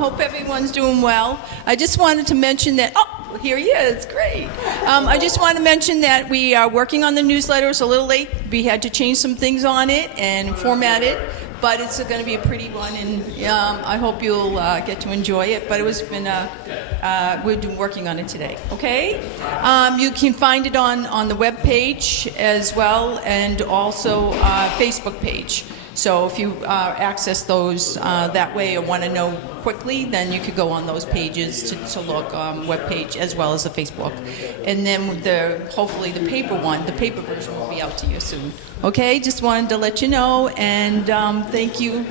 Hope everyone's doing well. I just wanted to mention that, oh, here he is, great. I just want to mention that we are working on the newsletter. It's a little late. We had to change some things on it and format it, but it's going to be a pretty one, and I hope you'll get to enjoy it. But we've been working on it today, okay? You can find it on the web page as well, and also Facebook page. So if you access those that way or want to know quickly, then you could go on those pages to look, web page as well as the Facebook. And then hopefully the paper version will be out to you soon. Okay, just wanted to let you know, and thank you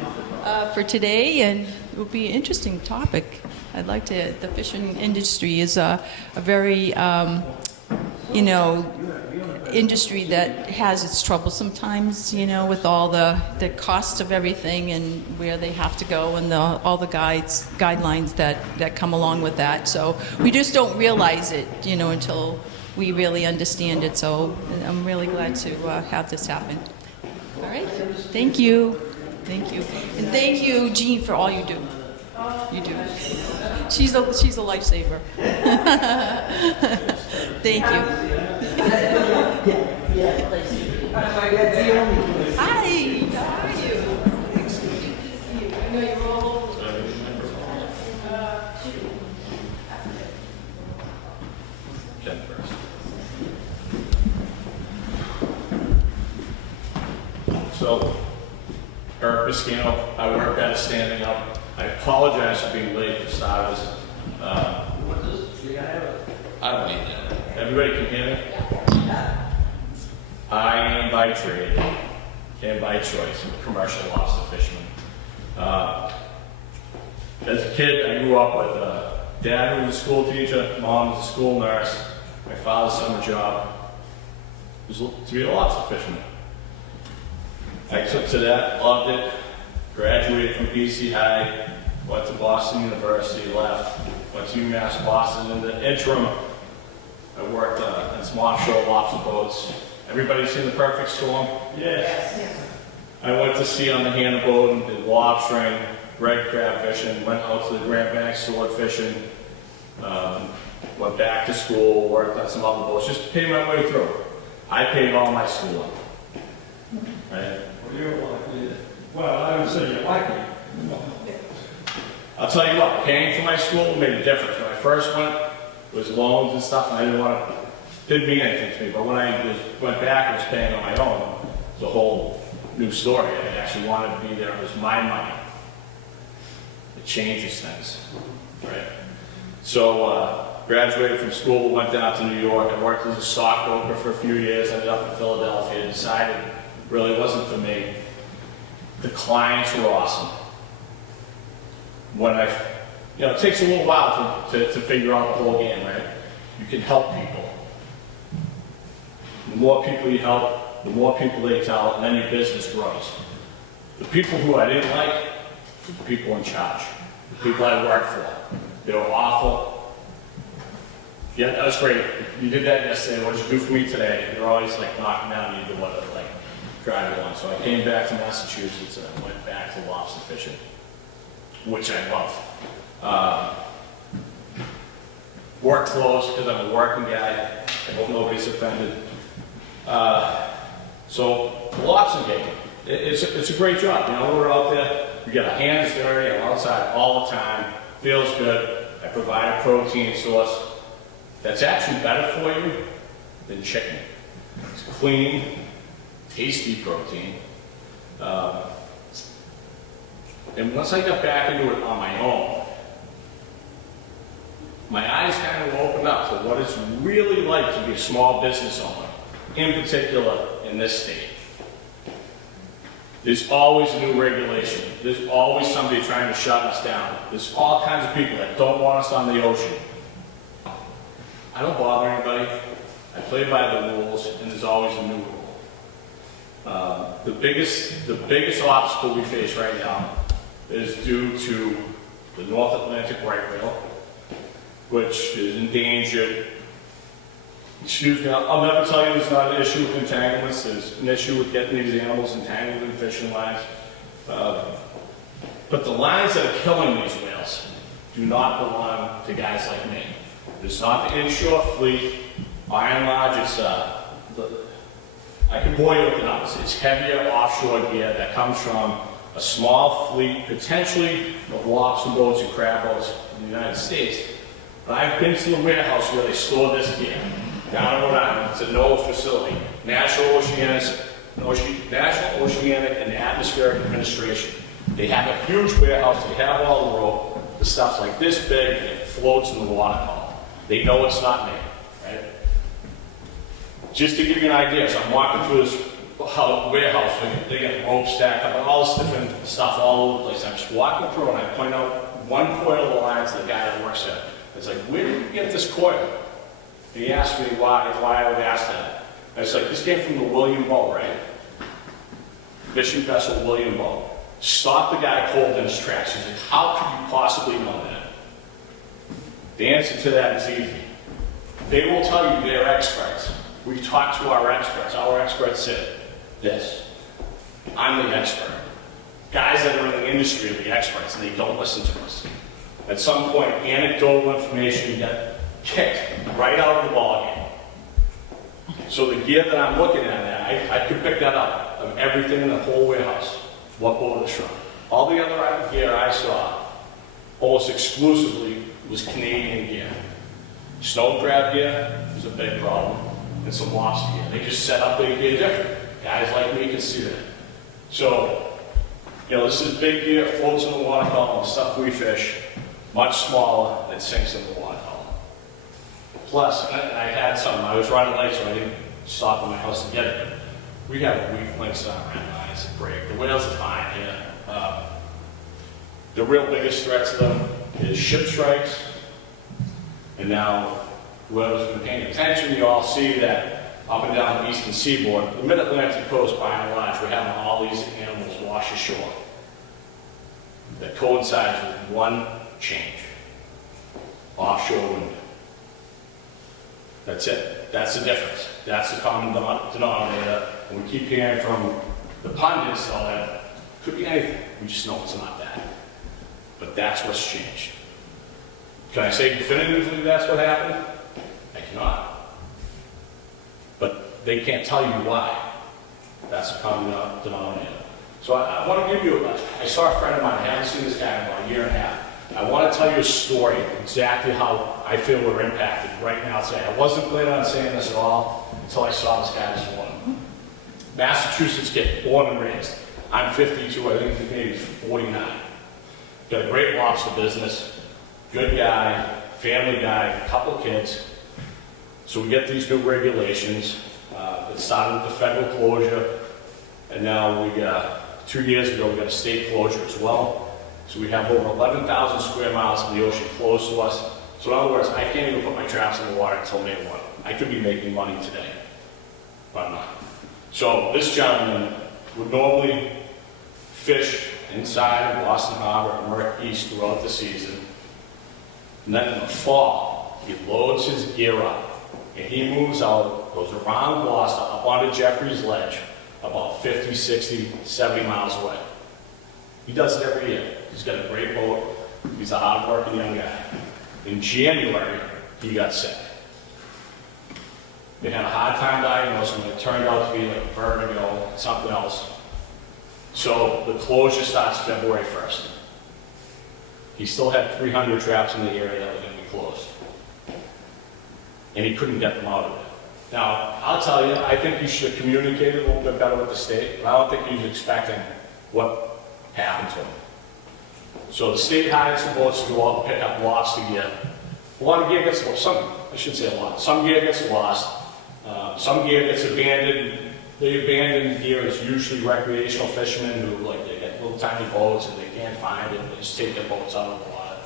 for today, and it will be an interesting topic. The fishing industry is a very, industry that has its trouble sometimes, with all the cost of everything and where they have to go, and all the guidelines that come along with that. So we just don't realize it, until we really understand it. So I'm really glad to have this happen. All right. Thank you. Thank you. And thank you, Jean, for all you do. You do. She's a lifesaver. Thank you. Hi, how are you? Good to see you. I know you're all Jen first. So, Eric Biscino, I work at Standing Up. I apologize for being late for starters. What is this? I don't need that. Everybody can hear me? I am by trade and by choice a commercial lobster fisherman. As a kid, I grew up with a dad who was a school teacher, mom was a school nurse. My father's summer job was to be a lobster fisherman. I took to that, loved it, graduated from BC High, went to Boston University, left, went to UMass Boston. In the interim, I worked on some offshore lobster boats. Everybody seen The Perfect Storm? Yes. I went to sea on the Hannah boat and did lobstering, red crab fishing, went out to the Grand Banks sword fishing, went back to school, worked on some other boats, just to pay my way through. I paid all my schooling. Right? Well, I would say you like it. I'll tell you what, paying for my school made a difference. When I first went, it was loans and stuff, and I didn't mean anything to me. But when I went back and was paying on my own, it was a whole new story. I actually wanted to be there. It was my money. It changes things, right? So, graduated from school, went down to New York, and worked as a stockbroker for a few years. Ended up in Philadelphia. Decided it really wasn't for me. The clients were awesome. It takes a little while to figure out the whole game, right? You can help people. The more people you help, the more people they tell, and then your business grows. The people who I didn't like were the people in charge, the people I worked for. They were awful. Yeah, that was great. You did that yesterday. What did you do for me today? They're always like knocking down you to drive along. So I came back to Massachusetts and I went back to lobster fishing, which I love. Workflows, because I'm a working guy. I hope nobody's offended. So the lobster game, it's a great job. We're out there. We get our hands dirty. I'm outside all the time. Feels good. I provide a protein source that's actually better for you than chicken. It's clean, tasty protein. And once I got back into it on my own, my eyes kind of opened up to what it's really like to be a small business owner, in particular in this state. There's always a new regulation. There's always somebody trying to shut us down. There's all kinds of people that don't want us on the ocean. I don't bother anybody. I play by the rules, and there's always a new rule. The biggest obstacle we face right now is due to the North Atlantic right whale, which is endangered. Excuse me, I'll never tell you there's not an issue with entanglements. There's an issue with getting these animals entangled in fishing lines. But the lines that are killing these whales do not belong to guys like me. It's not the inshore fleet. By and large, I can bore you with the numbers. It's heavier offshore gear that comes from a small fleet, potentially of lobster boats and crab boats in the United States. But I've been to the warehouse where they store this gear, down in Rhode Island. It's a NOAA facility, National Oceanic and Atmospheric Administration. They have a huge warehouse. They have all the rope. The stuff's like this big, and it floats in the water column. They know it's not me, right? Just to give you an idea, so I'm walking through this warehouse, they got rope stacked up, and all this different stuff all over the place. I'm just walking through, and I point out one coil of the lines to the guy that works there. It's like, where did you get this coil? And he asked me why I would ask that. And it's like, this came from the William Boat, right? Fishing vessel William Boat. Stopped the guy cold in his tracks. He's like, how could you possibly know that? The answer to that is easy. They will tell you they're experts. We talk to our experts. Our experts said this. I'm the expert. Guys that are in the industry are the experts, and they don't listen to us. At some point, anecdotal information got kicked right out of the ballgame. So the gear that I'm looking at, I could pick that up of everything in the whole warehouse. What boat is from? All the other gear I saw, almost exclusively, was Canadian gear. Snow crab gear was a big problem, and some lobster gear. They just set up their gear different. Guys like me can see that. So, this is big gear, floats in the water column, stuff we fish, much smaller than sinks in the water column. Plus, I had something, I was running late, so I didn't stop at my house to get it. We have weak links on our red lines that break. The whales are fine here. The real biggest threat to them is ship strikes. And now, whoever's been paying attention, you all see that up and down the eastern seaboard, the mid-Atlantic coast, by and large, we're having all these animals wash ashore. That coincides with one change: offshore wind. That's it. That's the difference. That's the common denominator. And we keep hearing from the pundits though that it could be anything. We just know it's not that. But that's what's changed. Can I say definitively that's what happened? I cannot. But they can't tell you why. That's the common denominator. So I want to give you, I saw a friend of mine, I haven't seen this guy in about a year and a half. I want to tell you a story, exactly how I feel we're impacted right now today. I wasn't planning on saying this at all until I saw this guy this morning. Massachusetts kid, born and raised. I'm 52, I think he's maybe 49. Got a great lobster business, good guy, family guy, a couple of kids. So we get these new regulations. It started with the federal closure, and now 2 years ago we got a state closure as well. So we have over 11,000 square miles of the ocean closed to us. So in other words, I can't even put my traps in the water until May 1. I could be making money today, but I'm not. So this gentleman would normally fish inside of Boston Harbor and Merck East throughout the season. And then in the fall, he loads his gear up and he moves out, goes around Gloucester, up onto Jeffrey's Ledge, about 50, 60, 70 miles away. He does it every year. He's got a great boat. He's a hard-working young guy. In January, he got sick. They had a hard time diagnosing him. It turned out to be like vertigo, something else. So the closure starts February 1st. He still had 300 traps in the area that were going to be closed. And he couldn't get them out of it. Now, I'll tell you, I think you should have communicated a little bit better with the state, but I don't think he was expecting what happened to him. So the state hired some boats to go out and pick up lobster gear. A lot of gear gets lost. I should say a lot. Some gear gets lost. Some gear gets abandoned. The abandoned gear is usually recreational fishermen who, like, they get little tiny boats and they can't find it. They just take their boats out of the water.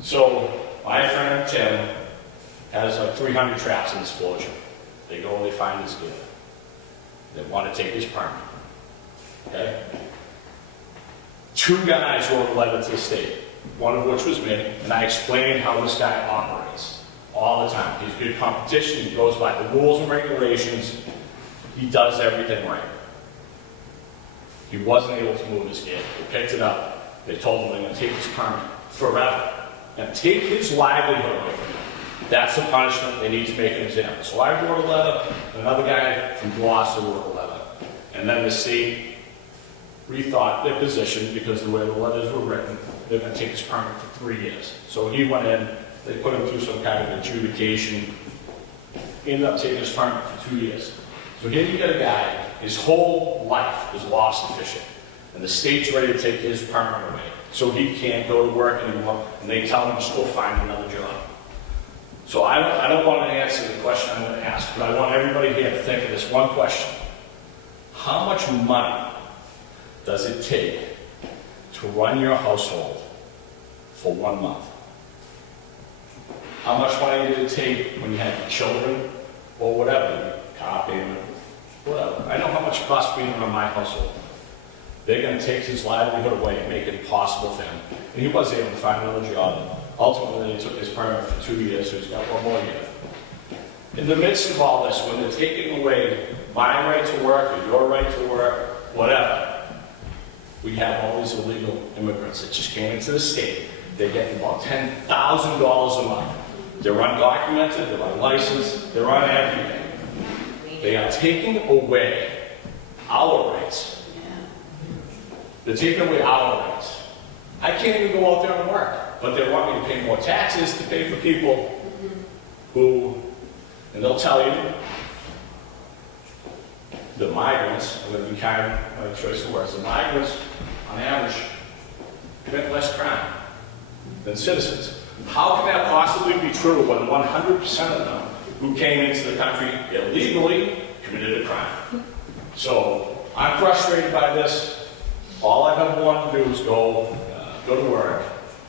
So my friend Tim has like 300 traps in this closure. They go and they find his gear. They want to take his permit. Okay? 2 guys wrote a letter to the state, one of which was me, and I explained how this guy operates all the time. He's good competition, he goes by the rules and regulations, he does everything right. He wasn't able to move his gear. He picked it up. They told him they're gonna take his permit forever and take his livelihood away from him. That's the punishment. They need to make an example. So I wrote a letter, another guy from Gloucester wrote a letter, and then the state rethought their position because the way the letters were written, they're gonna take his permit for 3 years. So he went in, they put him through some kind of adjudication, he ended up taking his permit for 2 years. So here you got a guy, his whole life is lost to fishing, and the state's ready to take his permit away, so he can't go to work anymore, and they tell him to go find another job. So I don't want to answer the question I'm going to ask, but I want everybody here to think of this one question. How much money does it take to run your household for 1 month? How much money did it take when you had children or whatever, car payment, whatever? I know how much it costs me to run my household. They're going to take his livelihood away and make it impossible for him. And he was able to find another job. Ultimately, he took his permit for 2 years, so he's got 1 more year. In the midst of all this, when they're taking away my right to work or your right to work, whatever, we have all these illegal immigrants that just came into the state. They're getting about $10,000 a month. They're undocumented, they're unlicensed, they're on everything. They are taking away our rights. They're taking away our rights. I can't even go out there and work, but they want me to pay more taxes to pay for people who, and they'll tell you, the migrants, I'm going to be kind of my choice of words, the migrants, on average, commit less crime than citizens. How can that possibly be true when 100% of them who came into the country illegally committed a crime? So I'm frustrated by this. All I've ever wanted to do is go to work,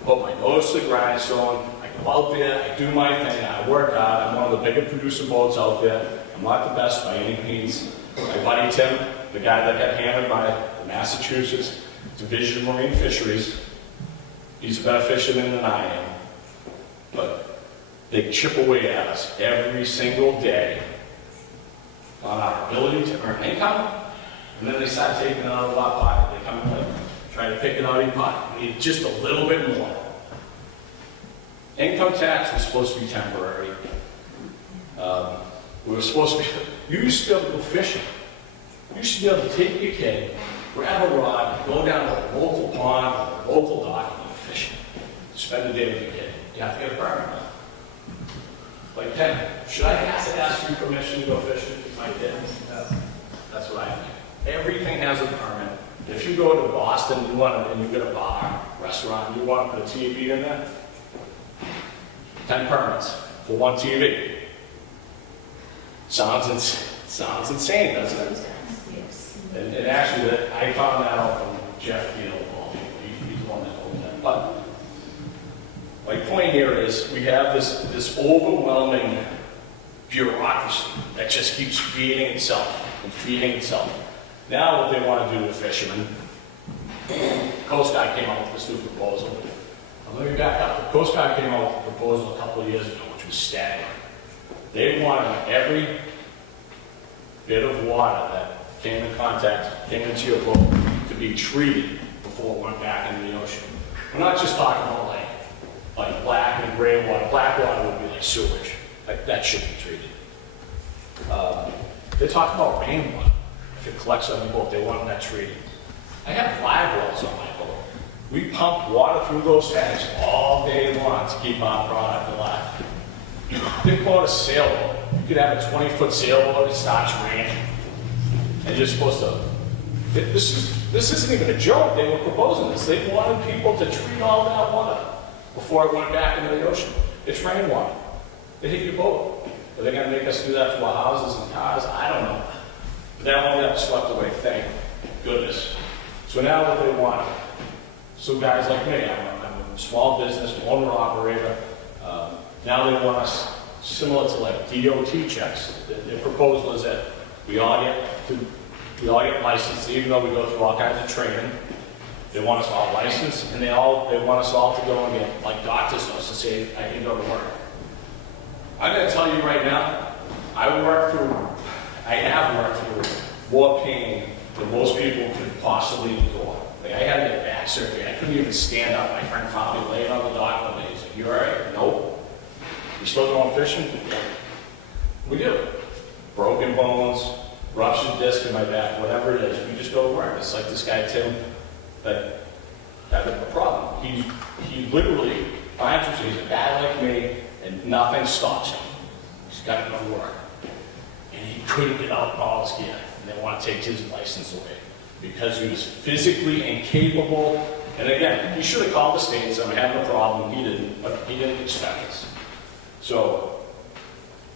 put my nose to the grindstone. I go out there, I do my thing, I work hard. I'm one of the bigger producer boats out there. I'm not the best by any means. My buddy Tim, the guy that got hammered by the Massachusetts Division of Marine Fisheries, he's a better fisherman than I am. But they chip away at us every single day on our ability to earn income, and then they start taking it out of our pocket. They come in like, try to pick it out of your pocket. We need just a little bit more. Income tax was supposed to be temporary. We were supposed to be, you used to be able to go fishing. You used to be able to take your kid, grab a rod, go down to a local pond, or a local dock, and go fishing. Spend the day with your kid. You have to get a permit. Like, Ken, should I have to ask you permission to go fishing with my kids? That's what I think. Everything has a permit. If you go to Boston and you get a bar, restaurant, you want to put a TV in there, 10 permits for one TV. Sounds insane, doesn't it? And actually, I found that out from Jeff Deal. He's the one that told me that. But my point here is we have this overwhelming bureaucracy that just keeps feeding itself and feeding itself. Now what they want to do with fishermen, Coast Guard came out with this new proposal. Let me back up. The Coast Guard came out with a proposal a couple of years ago, which was staggering. They wanted every bit of water that came into your boat to be treated before it went back into the ocean. We're not just talking about like black and gray water. Black water would be like sewage. That should be treated. They talk about rainwater. If it collects on your boat, they want that treated. I have live wells on my boat. We pump water through those tanks all day long to keep our product alive. Think about a sailboat. You could have a 20-foot sailboat, it starts raining, and you're supposed to. This isn't even a joke. They were proposing this. They wanted people to treat all that water before it went back into the ocean. It's rainwater. They hit your boat. Are they going to make us do that to our houses and cars? I don't know. But that won't get swept away, thank goodness. So now what they want, so guys like me, I'm a small business, owner, operator, now they want us, similar to like DOT checks. Their proposal is that we all get licensed, even though we go through all kinds of training. They want us all licensed, and they want us all to go and get like doctor's notes to say I can go to work. I'm going to tell you right now, I have worked through more pain than most people could possibly endure. Like, I had to get back surgery. I couldn't even stand up. My friend found me laying on the dock one day. He's like, "You all right?" "Nope." "You still going fishing?" "Yeah." "We do." Broken bones, ruptured disc in my back, whatever it is, we just go to work. It's like this guy, Tim, that had a problem. He literally finds himself, he's a guy like me, and nothing stops him. He's got to go to work. And he couldn't get out of all his gear. And they want to take his license away because he was physically incapable. And again, he should have called the state and said, "I'm having a problem." He didn't, but he didn't expect us. So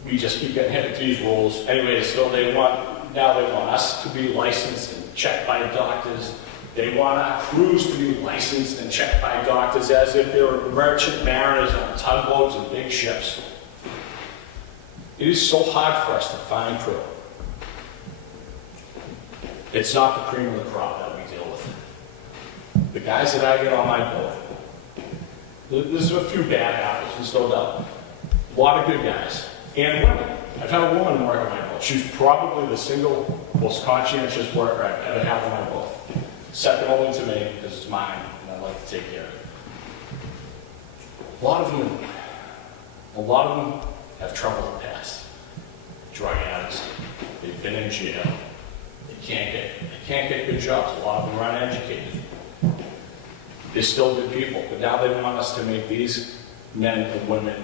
we just keep getting hit with these rules. Anyway, so now they want us to be licensed and checked by doctors. They want our crews to be licensed and checked by doctors as if they were merchant mariners on tugboats and big ships. It is so hard for us to find crew. It's not the cream of the crop that we deal with. The guys that I get on my boat, there's a few bad apples, there's no doubt. A lot of good guys. And women. I've had a woman work on my boat. She's probably the single most conscientious worker I've ever had on my boat. Second only to me, because it's mine, and I like to take care of it. A lot of them have trouble in the past. Drug addicts, they've been in jail, they can't get good jobs. A lot of them are uneducated. They're still good people, but now they want us to make these men and women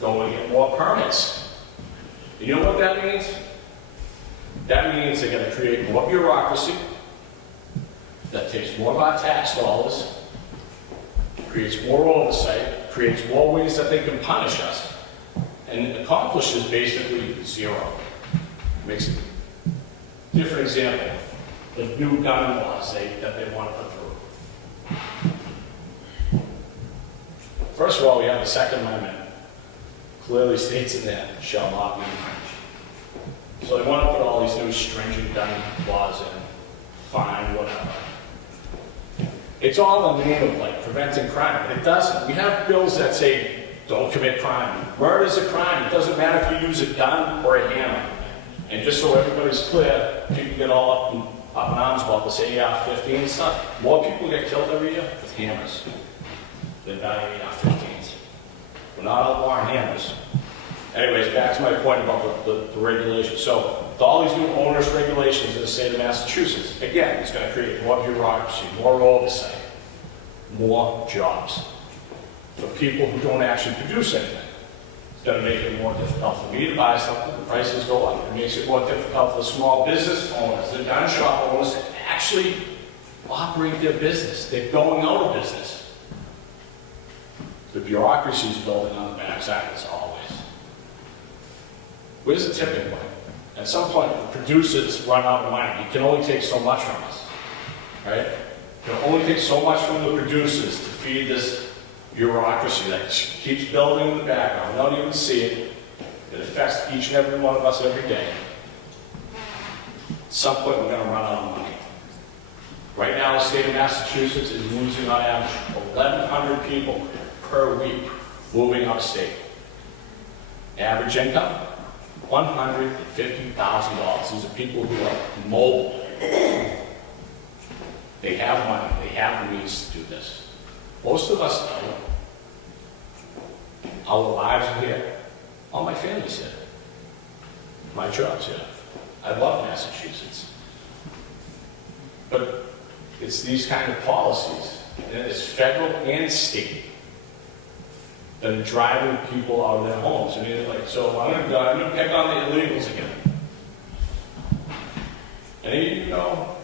go and get more permits. You know what that means? That means they're going to create more bureaucracy, that takes more of our tax dollars, creates more oversight, creates more ways that they can punish us, and accomplishes basically zero. Makes a different example, the new gun laws that they want to put through. First of all, we have the Second Amendment. Clearly states in there, shall not be infringed. So they want to put all these new stringent gun laws in, fine, whatever. It's all in the name of like preventing crime, but it doesn't. We have bills that say don't commit crime. Murder is a crime. It doesn't matter if you use a gun or a hammer. And just so everybody's clear, people get all up in arms about this AR-15 and stuff. More people get killed every year with hammers than by AR-15s. We're not outlawing hammers. Anyways, back to my point about the regulations. So, with all these new onerous regulations in the state of Massachusetts, again, it's going to create more bureaucracy, more oversight, more jobs for people who don't actually produce anything. It's going to make it more difficult for me to buy something. The prices go up. It makes it more difficult for the small business owners, the gun shop owners, to actually operate their business. They're going out of business. The bureaucracy is building on the backside, as always. Where's the tipping point? At some point, the producers run out of money. You can only take so much from us, right? You can only take so much from the producers to feed this bureaucracy that keeps building in the background. We don't even see it. It affects each and every one of us every day. At some point, we're going to run out of money. Right now, the state of Massachusetts is losing on average 1,100 people per week moving upstate. Average income, $150,000. These are people who are mobile. They have money. They have the means to do this. Most of us don't. Our lives are here. All my family's here. My job's here. I love Massachusetts. But it's these kind of policies, and it's federal and state, that are driving people out of their homes. I mean, like, so I'm going to pick on the illegals again. Any of you know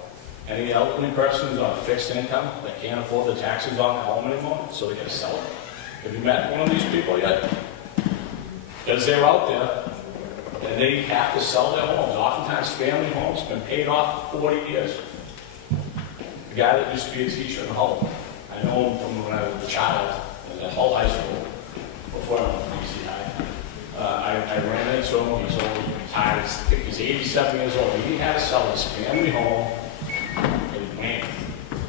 any elderly person who's on a fixed income that can't afford the taxes on their home anymore, so they got to sell it? Have you met one of these people yet? Because they're out there, and they have to sell their homes. Oftentimes, family homes have been paid off for 40 years. The guy that used to be a teacher in Hull, I know him from when I was a child, at Hull High School, before I went to BCI. I ran into him. He's old, retired. He's 87 years old. He had to sell his family home in Wayne.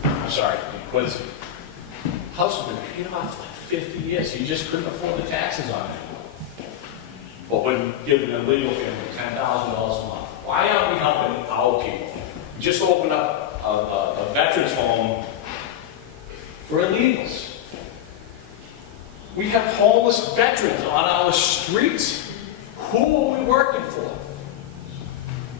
I'm sorry, in Quincy. House has been paid off for like 50 years. He just couldn't afford the taxes on it. But when giving a legal family $10,000 a month, why aren't we helping our people? We just opened up a veterans home for illegals. We have homeless veterans on our streets. Who are we working for?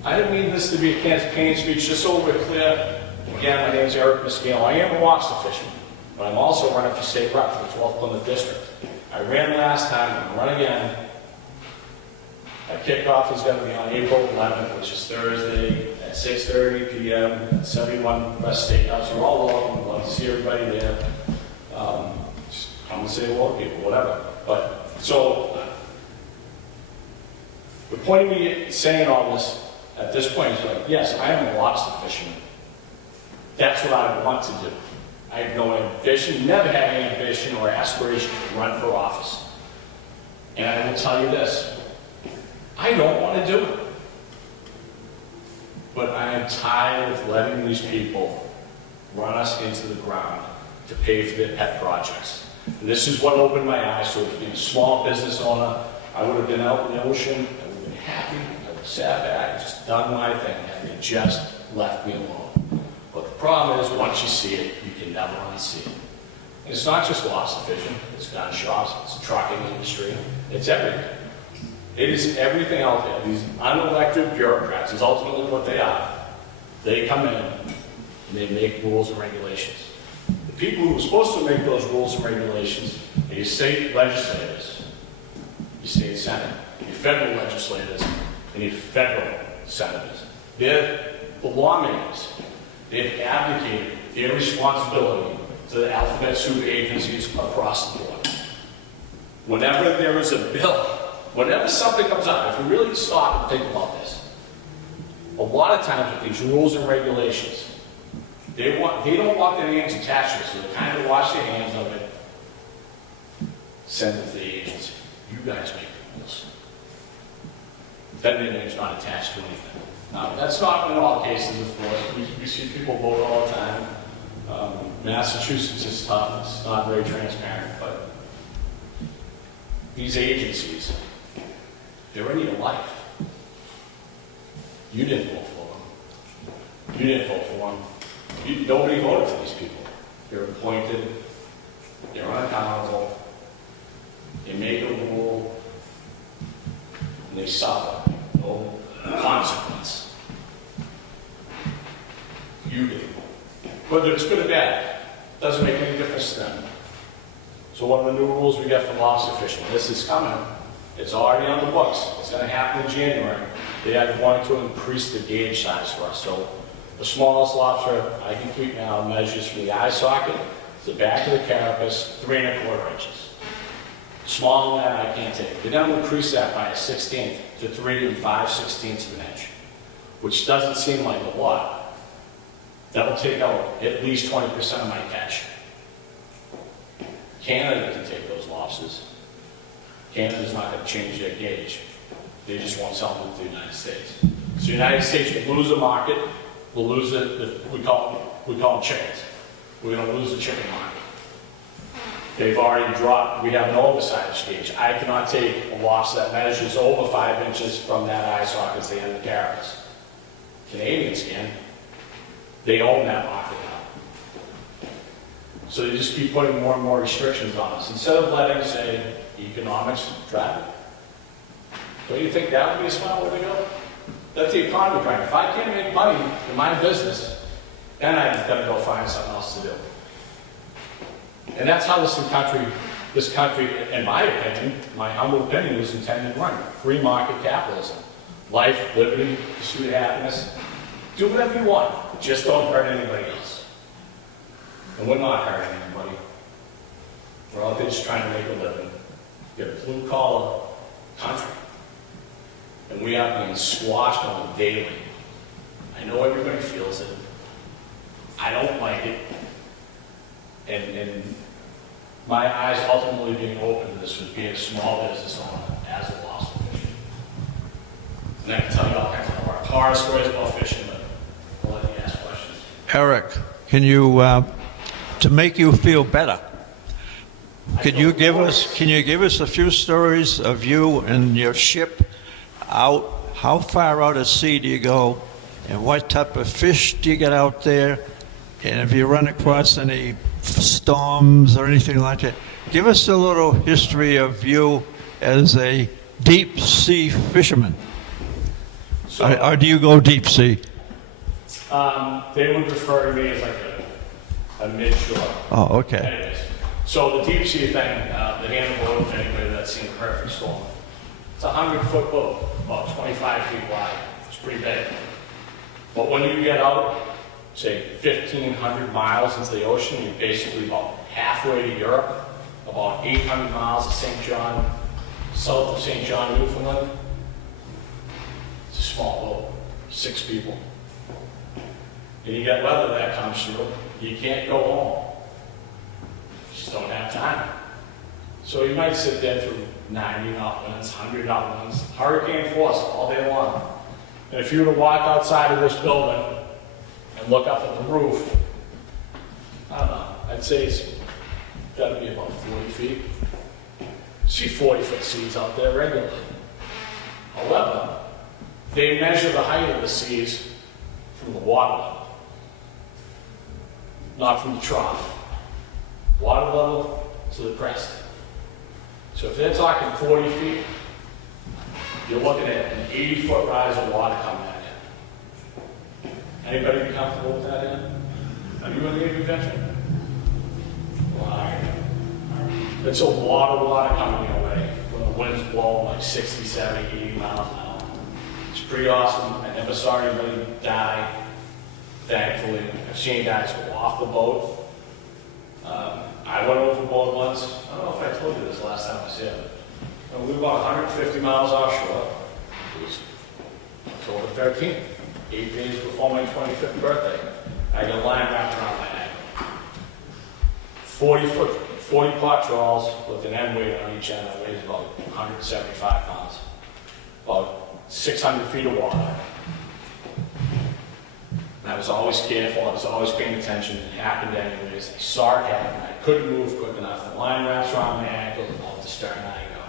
I didn't mean this to be a campaign speech, just so we're clear. Again, my name is Eric Mescale. I am a lobster fisherman, but I'm also running for state rep for the 12th Plymouth District. I ran last time, I'm going to run again. Our kickoff is going to be on April 11th, which is Thursday at 6:30 p.m. at 71 West State House. You're all welcome. We'd love to see everybody there. Just come and say hello to people, whatever. But, so, the point of me saying all this at this point is like, yes, I am a lobster fisherman. That's what I want to do. I have no ambition, never had any ambition or aspiration to run for office. And I will tell you this, I don't want to do it. But I am tired of letting these people run us into the ground to pay for their pet projects. And this is what opened my eyes. So being a small business owner, I would have been out in the ocean, I would have been happy, I would have sat back, just done my thing, and they just left me alone. But the problem is, once you see it, you can never unsee it. And it's not just lobster fishing, it's gun shops, it's the trucking industry, it's everything. It is everything out there. These unelected bureaucrats is ultimately what they are. They come in and they make rules and regulations. The people who are supposed to make those rules and regulations are your state legislators, your state senate, your federal legislators, and your federal senators. They're the lawmakers. They've abdicated their responsibility to the alphabet soup agencies across the board. Whenever there is a bill, whenever something comes up, if we really stop and think about this, a lot of times with these rules and regulations, they don't want their names attached to it, so they kind of wash their hands of it, send it to the agency. You guys make the rules. Then their name's not attached to anything. Now, that's not in all cases, of course. We see people vote all the time. Massachusetts is tough. It's not very transparent, but these agencies, they're in your life. You didn't vote for them. You didn't vote for them. Nobody voted for these people. They're appointed. They're unaccountable. They make a rule, and they suffer no consequence. You did. Whether it's good or bad, doesn't make any difference to them. So one of the new rules we got for lobster fishing, this is coming. It's already on the books. It's going to happen in January. They are going to increase the gauge size for us. So the smallest lobster I can keep now measures from the eye socket to the back of the carapace, 3 1/4 inches. Smaller than that I can't take. They're going to increase that by a 1/16 to 3 5/16 of an inch, which doesn't seem like a lot. That'll take out at least 20% of my catch. Canada can take those lobsters. Canada's not going to change their gauge. They just won't sell them to the United States. So the United States will lose the market. We'll lose it. We call them chickens. We're going to lose the chicken market. They've already dropped. We have an oversized gauge. I cannot take a lobster that measures over 5 inches from that eye socket to the end of the carapace. Canadians can. They own that market now. So they just keep putting more and more restrictions on us. Instead of letting, say, economics drive it. Don't you think that would be a smart way to go? That's the economy driving. If I can't make money in my business, then I've got to go find something else to do. And that's how this country, in my opinion, my humble opinion, was intended to run. Free market capitalism. Life, liberty, pursuit of happiness. Do whatever you want. Just don't hurt anybody else. And we're not hurting anybody. We're out there just trying to make a living. Get a blue-collar country. And we are being squashed on a daily. I know everybody feels it. I don't like it. And my eyes ultimately being open to this was being a small business owner as a lobster fisher. And I can tell you all kinds of horror stories about fishing, but I'll let you ask questions. Eric, can you, to make you feel better, can you give us a few stories of you and your ship out? How far out at sea do you go, and what type of fish do you get out there? And if you run across any storms or anything like that. Give us a little history of you as a deep sea fisherman. So, Or do you go deep sea? they would refer to me as like a mid-shore. Oh, okay. Anyways, so the deep sea thing, the Hannah boat, if anybody that's seen Perfect Storm, it's a 100-foot boat, about 25 feet wide. It's pretty big. But when you get out, say 1,500 miles into the ocean, you're basically about halfway to Europe, about 800 miles to St. John, south of St. John, Newfoundland. It's a small boat, 6 people. And you get weather that comes through, you can't go home. You just don't have time. So you might sit there through 90 knot winds, 100 knot winds, hurricane force all day long. And if you were to walk outside of this building and look up at the roof, I don't know, I'd say it's got to be about 40 feet. See 40-foot seas out there regularly. However, they measure the height of the seas from the water level, not from the trough. Water level to the crest. So if they're talking 40 feet, you're looking at an 80-foot rise of water coming at you. Anybody be comfortable with that? Are you a Navy veteran? Wow. It's a lot of water coming your way when the winds blow like 60, 70, 80 miles an hour. It's pretty awesome. I never saw anybody die, thankfully. I've seen guys go off the boat. I went overboard once. I don't know if I told you this last time I was here. We were about 150 miles offshore. It was October 13th, 8 days before my 25th birthday. I got a line wrapped around my neck. 40 pot trawls with an end weight on each end that weighs about 175 pounds. About 600 feet of water. And I was always careful, I was always paying attention. It happened anyways. I saw it happen. I couldn't move quick enough. The line wraps around my ankle and off the stern I go.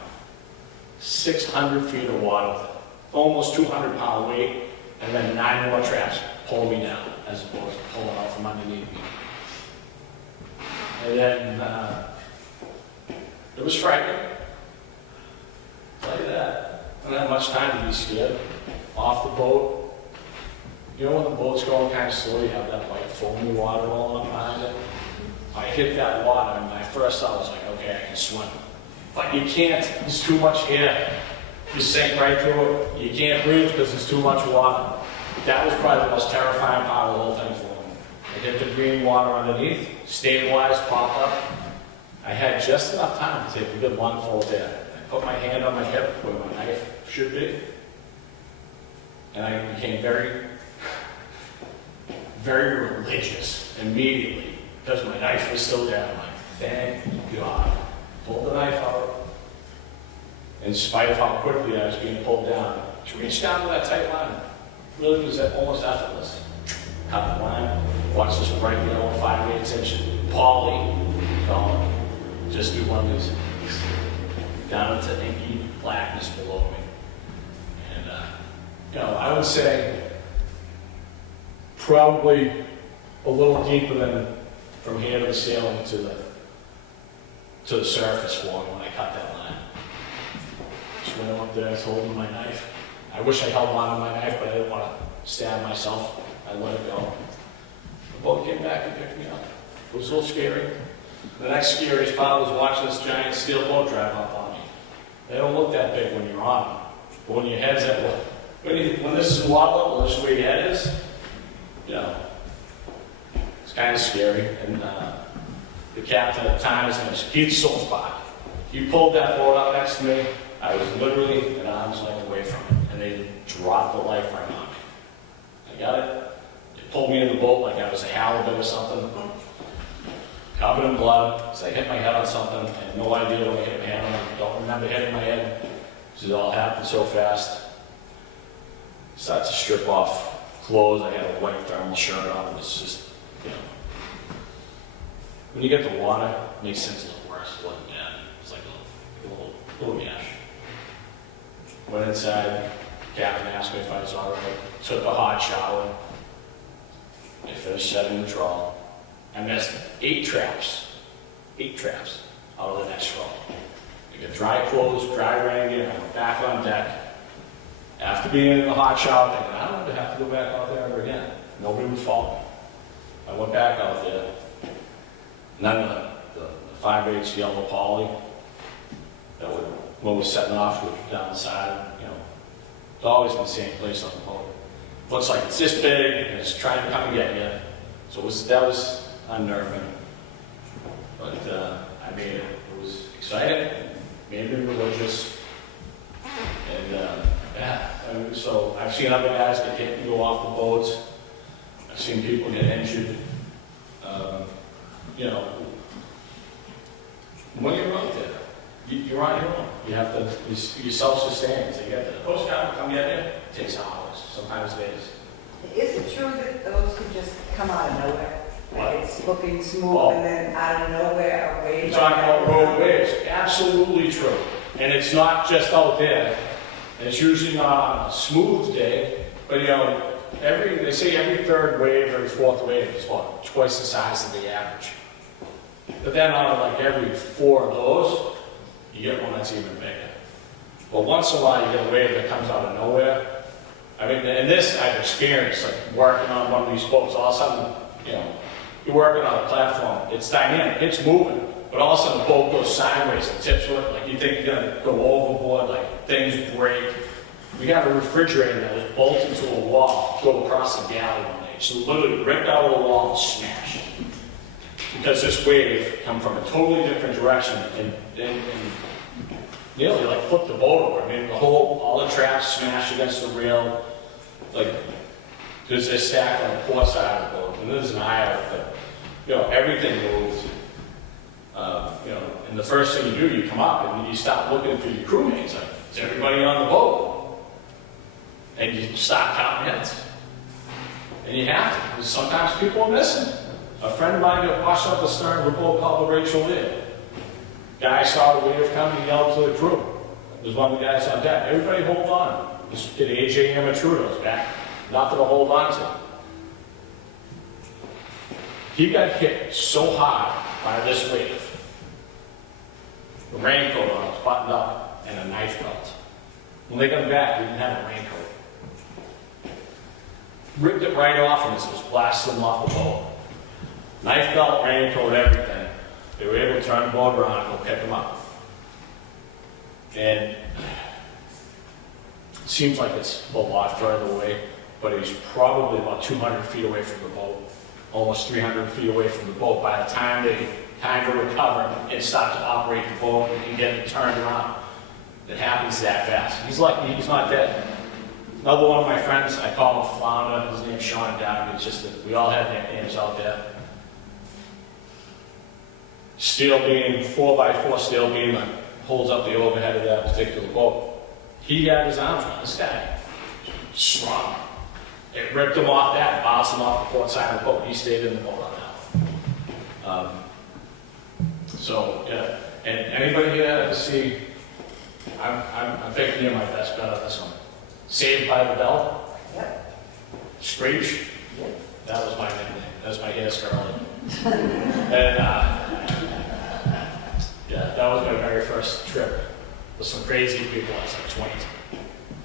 600 feet of water, almost 200-pound weight, and then 9 more traps pull me down as opposed to pulling out from underneath me. And then it was frightening. I'll tell you that. I don't have much time to be scared. Off the boat. You know when the boat's going kind of slow, you have that white foamy water rolling up behind it? I hit that water, and my first thought was like, okay, I can swim. But you can't, there's too much air. You sink right through it. You can't breathe because there's too much water. That was probably the most terrifying part of the whole thing for me. I hit the green water underneath, stabilized, popped up. I had just enough time to take a good lungful of air. I put my hand on my hip where my knife should be, and I became very religious immediately because my knife was still there. I'm like, thank God. Pulled the knife out. In spite of how quickly I was being pulled down, to reach down to that tight line really was almost effortless. Cut the line, watch this bright yellow 5/8 inch poly column just do one of these down into inky blackness below me. And, I would say probably a little deeper than from here to the ceiling to the surface floor when I cut that line. Swim up there, I was holding my knife. I wish I held on to my knife, but I didn't want to stab myself. I let it go. The boat came back and picked me up. It was a little scary. The next scariest part was watching this giant steel boat drive up on me. They don't look that big when you're on them, but when your head's at when this is water level, this is where your head is. It's kind of scary. And the captain at the time, his name was Keith Solspot. He pulled that boat up next to me. I was literally an arm's length away from it, and they dropped the life ring on me. I got it. They pulled me in the boat like I was a halibut or something. Covered in blood. So I hit my head on something. I had no idea what I hit my head on. I don't remember hitting my head. This all happened so fast. Started to strip off clothes. I had a white thermal shirt on. It was just, when you get the water, it makes things look worse. It wasn't bad. It was like a little gash. Went inside. Captain asked me if I was all right. Took a hot shower. I finished setting the trawl. I missed 8 traps out of the next row. I got dry clothes, dry rain, I went back on deck. After being in the hot shower, thinking, I don't want to have to go back out there ever again. Nobody would follow me. I went back out there. And then the 5/8 yellow poly that would, when we're setting off down the side, it's always in the same place on the boat. Looks like it's this big and it's trying to come and get you. So that was unnerving. But I made it. It was exciting, made me religious. And so I've seen other guys get hit and go off the boats. I've seen people get injured. When you're out there, you're on your own. You have to, you're self-sustaining to get there. The Coast Guard will come get you, it takes hours, sometimes days. Is it true that those could just come out of nowhere? What? Like it's looking smooth Oh. and then out of nowhere a wave? You're talking about road waves, absolutely true. And it's not just out there, and it's usually not on a smooth day, but they say every third wave, every fourth wave is about twice the size of the average. But then on like every 4 of those, you get one that's even bigger. But once in a while you get a wave that comes out of nowhere. I mean, and this I've experienced, like working on one of these boats, all of a sudden, you're working on a platform, it's dynamic, it's moving, but all of a sudden the boat goes sideways and tips with, like you think you're gonna go overboard, like things break. We have a refrigerator that was bolted to a wall, go across the galley one day. So literally ripped out of the wall and smashed. Because this wave come from a totally different direction and nearly like flipped the boat over. I mean, all the traps smashed against the rail. Like, because they're stacked on the port side of the boat, and there's an aisle, but everything moved. And the first thing you do, you come up and you start looking for your crewmates. Like, is everybody on the boat? And you start counting heads. And you have to, because sometimes people are missing. A friend of mine got washed up the stern of a boat called the Rachel Lear. Guy saw the wave coming and yelled to the crew. There's one of the guys on deck. Everybody hold on. This kid AJ Amatrudo's back. Nothing to hold on to. He got hit so hard by this wave. The raincoat on was buttoned up and a knife belt. When they got back, he didn't have a raincoat. Ripped it right off and just blasted him off the boat. Knife belt, raincoat, everything. They were able to turn the boat around and go pick him up. And it seems like it's a lot further away, but he's probably about 200 feet away from the boat, almost 300 feet away from the boat by the time they kind of recover and start to operate the boat and get it turned around. It happens that fast. He's lucky he's not dead. Another one of my friends, I call him Flounder, his name's Sean Down. It's just that we all have nicknames out there. Steel beam, 4x4 steel beam that holds up the overhead of that particular boat. He had his arms around this guy. Strong. It ripped him off that, bounced him off the port side of the boat. He stayed in the boat on that. And anybody here ever see, I'm thinking you're my best bet on this one. Saved by the Bell? Yep. Screech? Yep. That was my nickname. That was my hair scarlet. And that was my very first trip with some crazy people. I was like 20.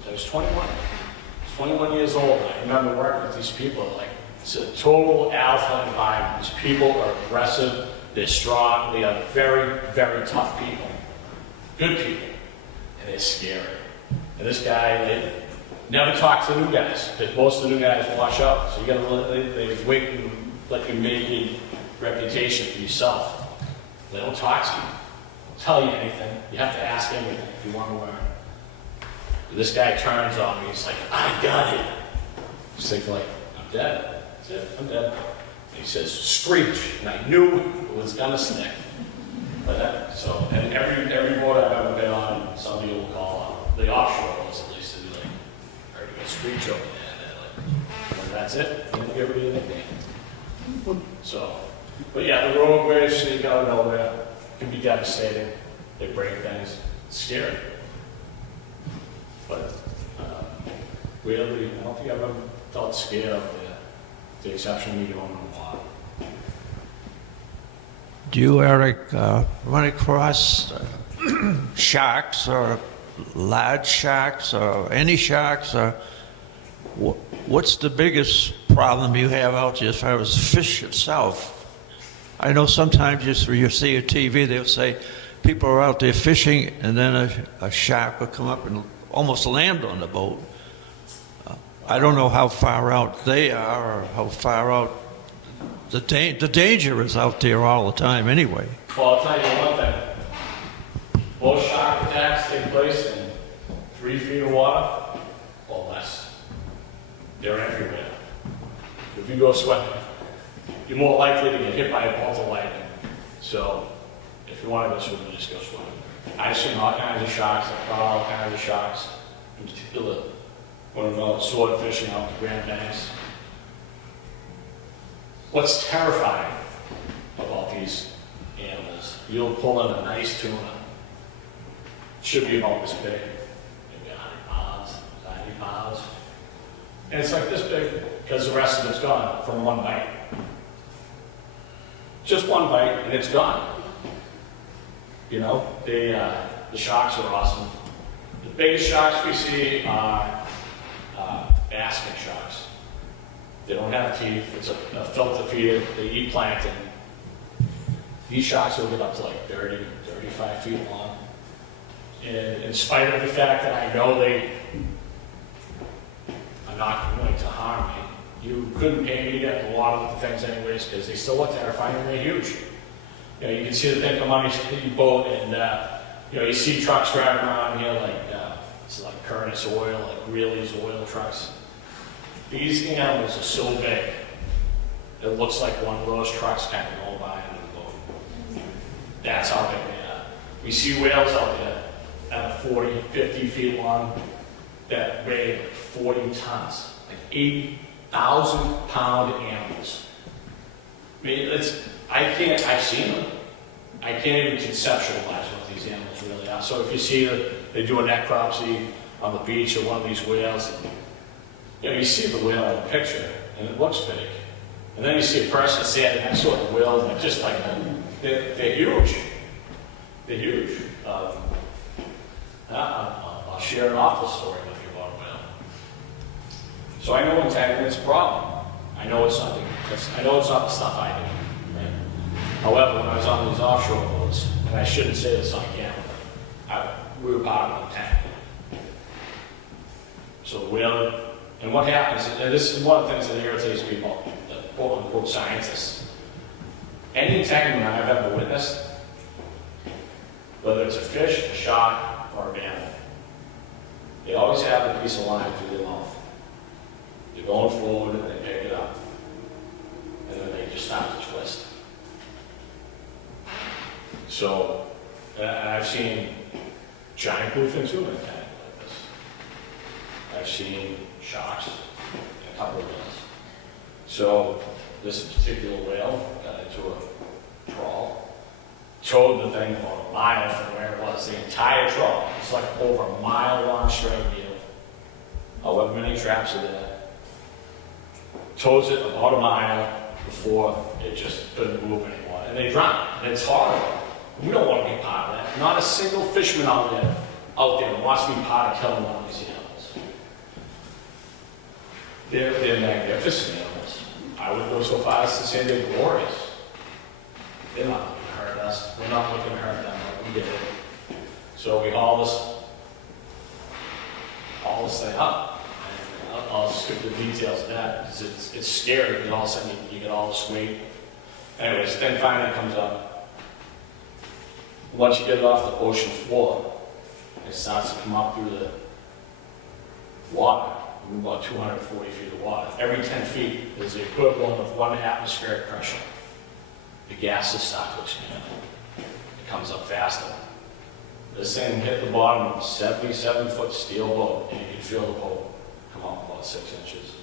So I was 21. I was 21 years old. I remember working with these people. Like, it's a total alpha environment. These people are aggressive. They're strong. They are very, very tough people. Good people. And they're scary. And this guy, they never talk to the new guys, because most of the new guys wash out. So you gotta they wait and let you make a reputation for yourself. They don't talk to you. Don't tell you anything. You have to ask everything if you want to learn. This guy turns on me. He's like, I got it. He's thinking like, I'm dead. That's it. I'm dead. And he says, screech. And I knew it was gonna stick. But and every boat I've ever been on, somebody will call on the offshore boats at least, and be like, "Are you gonna screech over there?" And that's it. And then give everybody a nickname. So, but yeah, the road waves sneak out of nowhere. Can be devastating. They break things. It's scary. But weirdly, I don't think I've ever felt scared out there, with the exception of me going on a lot. Do you, Eric, run across sharks or large sharks or any sharks? Or what's the biggest problem you have out there as far as fish itself? I know sometimes you see a TV, they'll say people are out there fishing and then a shark will come up and almost land on the boat. I don't know how far out they are or how far out the danger is out there all the time anyway. Well, I'll tell you one thing. Most shark attacks take place in 3 feet of water or less. They're everywhere. If you go swimming, you're more likely to get hit by a bolt of lightning. So, if you want to go swimming, just go swimming. I've seen all kinds of sharks. I've caught all kinds of sharks. In particular, when I'm out sword fishing out in the Grand Banks. What's terrifying about these animals, you'll pull in a nice tuna. Should be about this big, maybe 100 pounds, 90 pounds. And it's like this big because the rest of it's gone from one bite. Just one bite and it's gone. You know, the sharks are awesome. The biggest sharks we see are basking sharks. They don't have teeth. It's a filter feeder. They eat plankton. These sharks will get up to like 30, 35 feet long. And in spite of the fact that I know they are not going to harm me, you couldn't pay me to get in the water with the things anyways because they still look terrifying and they're huge. You know, you can see the thing come on your boat and, you know, you see trucks driving around here like, it's like Curtis oil, like Greeley's oil trucks. These animals are so big, it looks like one of those trucks kind of going by under the boat. That's how big they are. We see whales out there that are 40, 50 feet long that weigh like 40 tons, like 80,000 pound animals. I mean, I've seen them. I can't even conceptualize what these animals really are. So if you see they do a necropsy on the beach of one of these whales, you know, you see the whale in the picture, and it looks big. And then you see a person standing next to the whale, and just like, they're huge. They're huge. I'll share an awful story with you about a whale. So I know entanglement's a problem. I know it's not the stuff I do. Right? However, when I was on these offshore boats, and I shouldn't say this on camera, we were part of an entanglement. So whale. And what happens, and this is one of the things that irritates people, the quote-unquote scientists. Any entanglement I've ever witnessed, whether it's a fish, a shark, or a mammal, they always have a piece of line through their mouth. They're going forward and they pick it up. And then they just start to twist. So, and I've seen giant bluefin tuna in a tank like this. I've seen sharks, and a couple of whales. So this particular whale got into a trawl, towed the thing about a mile from where it was, the entire trawl. It's like over a mile long string deal. However many traps are there. Tows it about a mile before it just couldn't move anymore. And they drowned. And it's horrible. We don't want to be part of that. Not a single fisherman out there wants to be part of killing one of these animals. They're magnificent animals. I would go so far as to say they're glorious. They're not looking to hurt us. We're not looking to hurt them. We get it. So we haul this thing up. And I'll skip the details of that because it's scary because all of a sudden you get all this weight. Anyways, then finally it comes up. Once you get it off the ocean floor, it starts to come up through the water. About 240 feet of water. Every 10 feet is the equivalent of 1 atmospheric pressure. The gases start to expand. It comes up faster. This thing hit the bottom of a 77-foot steel boat, and you can feel the boat come up about 6 inches.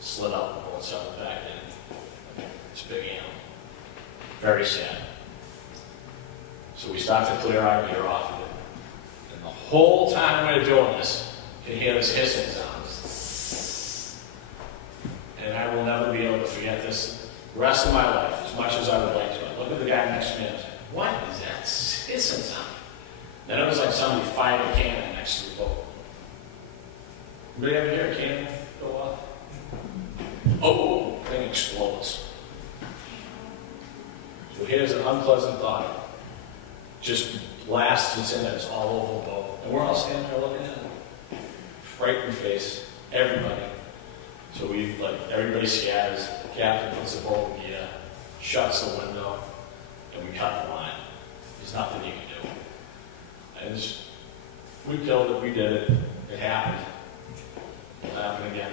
Slid out, the boat settled back in. It's a big animal. Very sad. So we start to clear our gear off of it. And the whole time we're doing this, you can hear this hissing sound. And I will never be able to forget this the rest of my life, as much as I would like to. look at the guy next to me, I was like, what is that hissing sound? Then it was like somebody fired a cannon next to the boat. Anybody ever hear a cannon go off? Oh, thing explodes. So here's an unpleasant thought. Just blasts us in there, it's all over the boat. And we're all standing there looking at it. Right in the face, everybody. So everybody scatters, the captain puts the boat in gear, shuts the window, and we cut the line. There's nothing you can do. And we killed it, we did it, it happened. It'll happen again.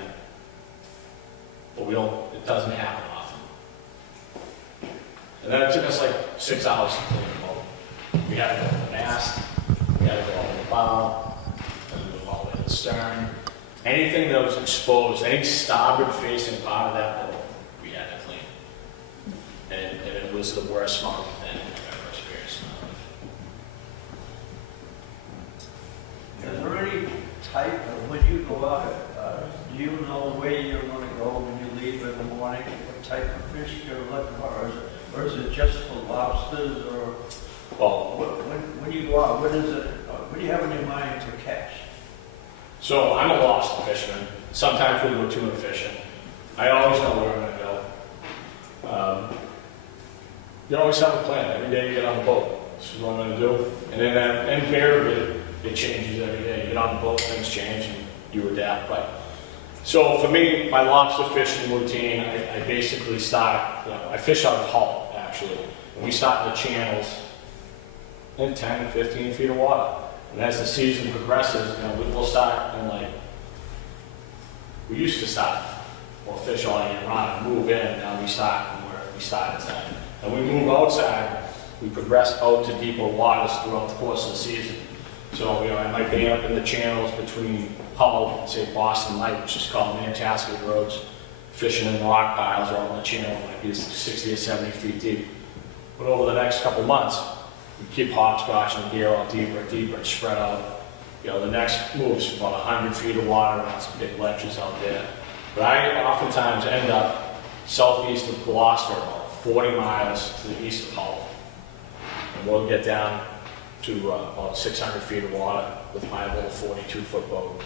But it doesn't happen often. And then it took us like 6 hours to clean the boat. We had to go to the mast, we had to go over the bow, and we went all the way to the stern. Anything that was exposed, any starboard facing part of that boat, we had to clean. And it was the worst smoking thing I've ever experienced in my life. Is there any type of, when you go out, do you know where you're going to go when you leave in the morning? What type of fish you're looking for? Or is it just for lobsters? Or Well, when you go out, what is it? What do you have in your mind to catch? so I'm a lobster fisherman. Sometimes we'll go tuna fishing. I always know where I'm going to go. You always have a plan. Every day you get on the boat. This is what I'm going to do. And then invariably, it changes every day. You get on the boat, things change, and you adapt. So for me, my lobster fishing routine, I basically start, I fish out of Hull, actually. And we start in the channels in 10 to 15 feet of water. And as the season progresses, we'll start in we used to start, fish all year round and move in, now we start where we start inside. And we move outside, we progress out to deeper waters throughout the course of the season. So, I might be up in the channels between Hull and, say, Boston Light, which is called Nantasket Roads, fishing in rock piles or on the channel, might be 60 or 70 feet deep. But over the next couple months, we keep hopscotching the gear all deeper and deeper and spread out. The next move's about 100 feet of water around some big ledges out there. But I oftentimes end up southeast of Gloucester, about 40 miles to the east of Hull. And we'll get down to about 600 feet of water with my little 42-foot boat.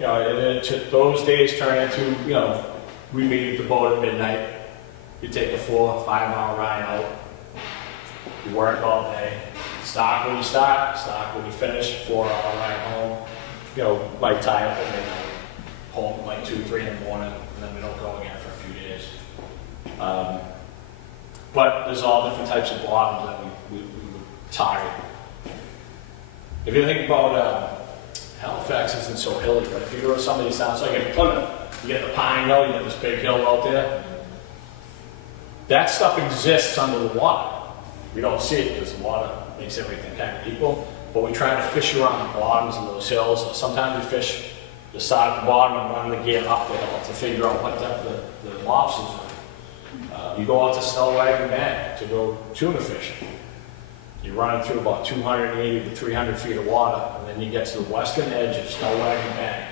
And then those days turn into, we meet at the boat at midnight. You take a 4 or 5 mile ride out. You work all day. Stock when you start, stock when you finish, 4 hour ride home. Might tie up at midnight, home at like 2, 3 in the morning, and then we don't go again for a few days. But there's all different types of bottoms that we would target. If you think about Halifax isn't so hilly, but if you go to some of these towns, like in Plymouth, you get the Pine Hill, you get this big hill out there. That stuff exists under the water. We don't see it because the water makes everything kind of equal, but we try to fish around the bottoms of those hills. Sometimes we fish the side of the bottom and run the gear up the hill to figure out what depth the lobsters are. You go out to Snowwagon Bank to go tuna fishing. You run it through about 280 to 300 feet of water, and then you get to the western edge of Snowwagon Bank,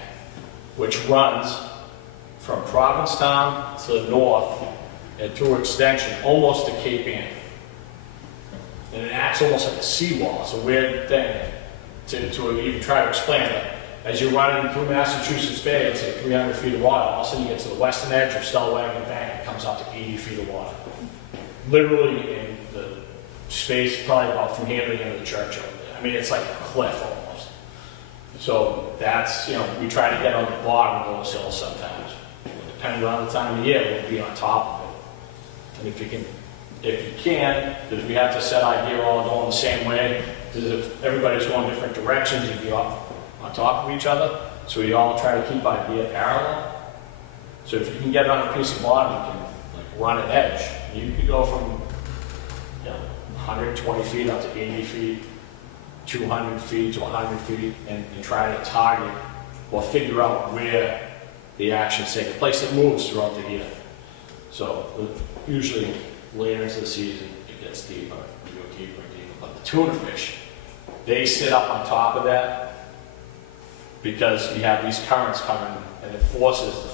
which runs from Provincetown to the north and through extension almost to Cape Ann. And it acts almost like a seawall. It's a weird thing to even try to explain it. As you're running through Massachusetts Bay, it's like 300 feet of water. All of a sudden you get to the western edge of Snowwagon Bank, it comes up to 80 feet of water. Literally in the space probably about from here to the end of the church over there. I mean, it's like a cliff almost. So that's, we try to get on the bottom of those hills sometimes. Depending on the time of year, we'll be on top of it. And if you can, because we have to set our gear all going the same way, because if everybody's going different directions, you'd be on top of each other. So we all try to keep our gear parallel. So if you can get on a piece of bottom, you can run an edge. You could go from 120 feet up to 80 feet, 200 feet to 100 feet, and try to target or figure out where the action's taking place. It moves throughout the year. So usually later into the season, it gets deeper, you go deeper and deeper. But the tuna fish, they sit up on top of that because you have these currents coming and it forces the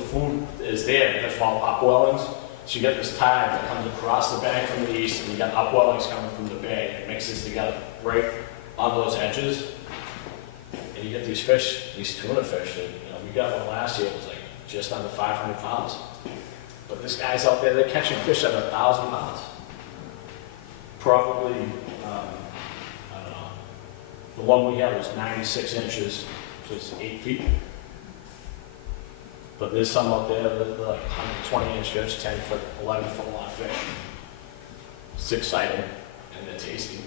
food is there because of all upwellings. So you get this tide that comes across the bank from the east, and you got upwellings coming from the bay, and it mixes together right on those edges. And you get these fish, these tuna fish, that, you know, we got one last year, it was like just under 500 pounds. But this guy's out there, they're catching fish at 1,000 pounds. Probably, I don't know, the one we had was 96 inches, so it's 8 feet. But there's some out there that are like 120-inch fish, 10-foot, 11-foot long fish. It's exciting, and they're tasty.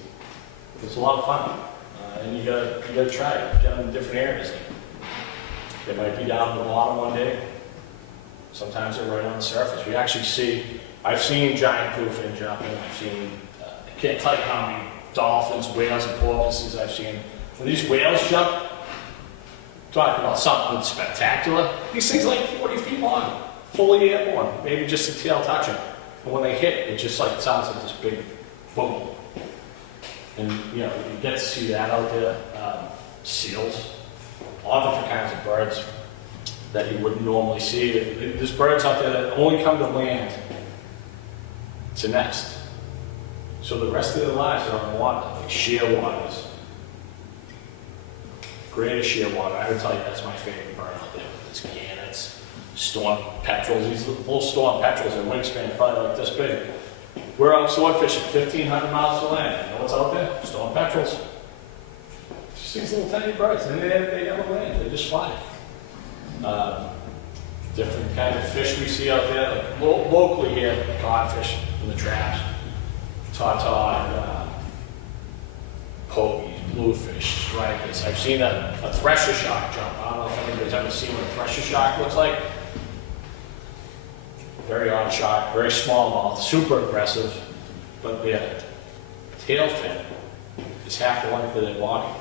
It's a lot of fun. And you gotta try it. Get them in different areas. They might be down at the bottom one day. Sometimes they're right on the surface. We actually see, I've seen giant bluefin jumping. I've seen, I can't tell you how many dolphins, whales, and porpoises I've seen. When these whales jump, talking about something spectacular, these things are like 40 feet long, fully airborne, maybe just the tail touching. And when they hit, it just like sounds like this big boom. And you know, you get to see that out there. Seals, all different kinds of birds that you wouldn't normally see. There's birds out there that only come to land to nest. So the rest of their lives are on the water, like shearwaters. Greater shearwater, I would tell you that's my favorite bird out there. It's gannets, storm petrels. These little storm petrels, their wingspan probably like this big. We're out sword fishing 1,500 miles to land. You know what's out there? Storm petrels. Just these little tiny birds, and they never land. They just fly. Different kind of fish we see out there, like locally here, codfish in the traps, tautog, pokies, bluefish, stripers. I've seen a thresher shark jump. I don't know if anybody's ever seen what a thresher shark looks like. Very odd shark, very small mouth, super aggressive, but their tail fin is half the length of their body.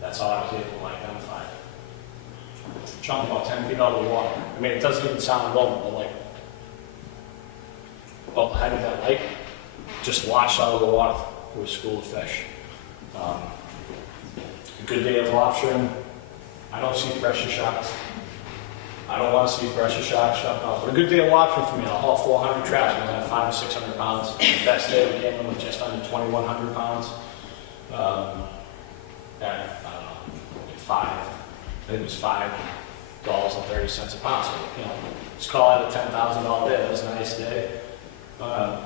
That's how I was able to identify it. Jump about 10 feet out of the water. I mean, it doesn't even sound low, but like about the height of that lake, just launched out of the water with a school of fish. A good day of lobstering. I don't see thresher sharks. I don't want to see thresher sharks jump out. But a good day of lobstering for me, I'll haul 400 traps and I'll have 500 or 600 pounds. The best day we came in with just under 2,100 pounds. At, I don't know, I think it was $5.30 a pound. So, you know, let's call it a $10,000 day. That was a nice day.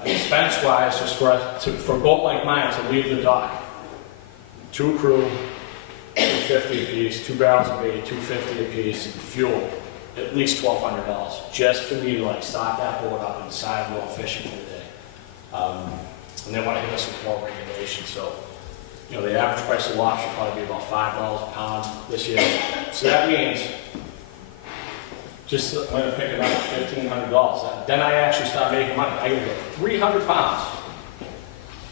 Expense-wise, just for a boat like mine to leave the dock, 2 crew, $250 a piece, 2 barrels of bait, $250 a piece, fuel, at least $1,200, just for me to like start that boat up and decide we're going fishing for the day. And they want to hit us with more regulation, so you know the average price of lobster will probably be about $5 a pound this year. So that means just I'm going to pick it up at $1,500. Then I actually start making money. I can go 300 pounds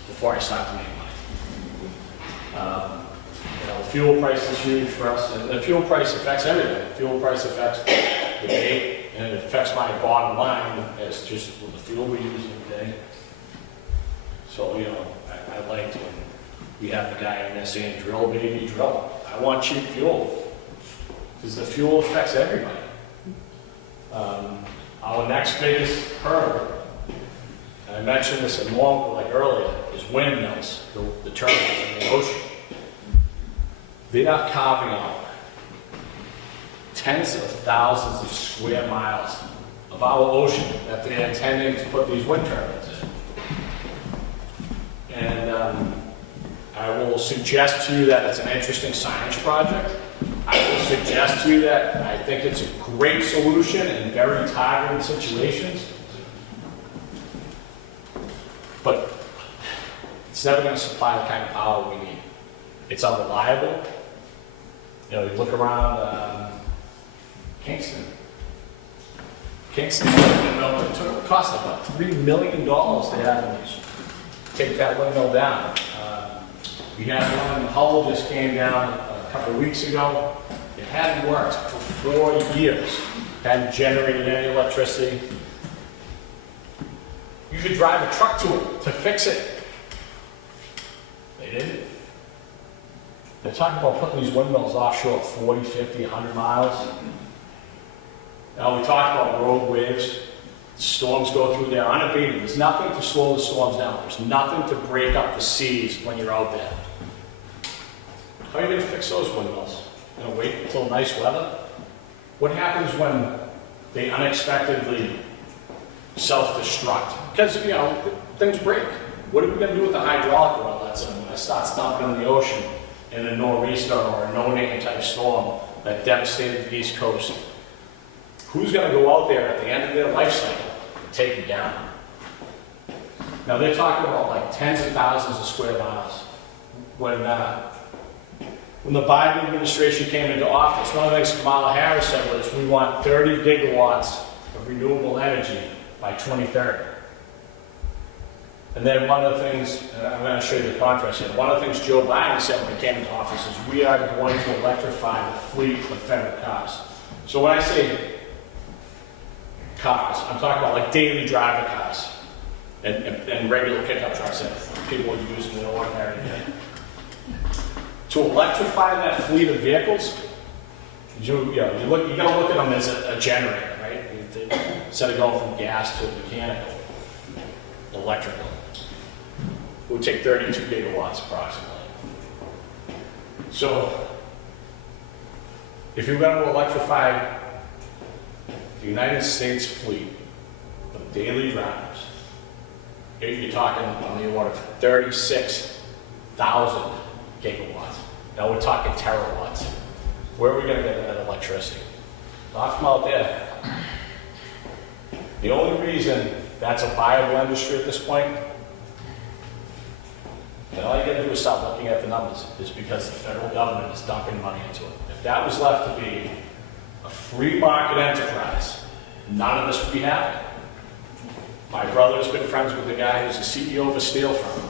before I start to make money. You know, the fuel price is huge for us, and the fuel price affects everything. The fuel price affects the bait, and it affects my bottom line as just the fuel we use in the day. So, you know, I liked when we have the guy in there saying, drill, baby, drill. I want cheap fuel, because the fuel affects everybody. Our next biggest hurdle, and I mentioned this in Long, like earlier, is windmills, the turbines in the ocean. They are carving out tens of thousands of square miles of our ocean that they're intending to put these wind turbines in. And I will suggest to you that it's an interesting science project. I will suggest to you that I think it's a great solution in very targeted situations. But it's never going to supply the kind of power we need. It's unreliable. You know, you look around Kingston. Kingston, it cost about $3 million to have these. Take that windmill down. We had one in Hull just came down a couple of weeks ago. It hadn't worked for 4 years. Hadn't generated any electricity. You could drive a truck to it to fix it. They didn't. They're talking about putting these windmills offshore 40, 50, 100 miles. Now we talked about road waves. Storms go through there unabated. There's nothing to slow the storms down. There's nothing to break up the seas when you're out there. How are you going to fix those windmills? You know, wait until nice weather? What happens when they unexpectedly self-destruct? Because, you know, things break. What are we going to do with the hydraulic oil that's when it starts dumping in the ocean in a nor'easter or a no-name type storm that devastated the East Coast? Who's going to go out there at the end of their life cycle and take it down? Now, they're talking about like tens of thousands of square miles. When the Biden administration came into office, one of the things Kamala Harris said was, we want 30 gigawatts of renewable energy by 2030. And then one of the things, and I'm going to show you the contrast here, one of the things Joe Biden said when he came into office is, we are going to electrify the fleet of federal cars. So when I say cars, I'm talking about like daily driver cars and regular pickup trucks that people would use in an ordinary day. To electrify that fleet of vehicles, you got to look at them as a generator, right? Instead of going from gas to mechanical, electrical. It would take 32 gigawatts approximately. So, if you're going to electrify the United States fleet of daily drivers, you're talking on the order of 36,000 gigawatts. Now we're talking terawatts. Where are we going to get that electricity? Not from out there. The only reason that's a viable industry at this point, and all you got to do is start looking at the numbers, is because the federal government is dumping money into it. If that was left to be a free market enterprise, none of this would be happening. My brother's been friends with the guy who's the CEO of a steel firm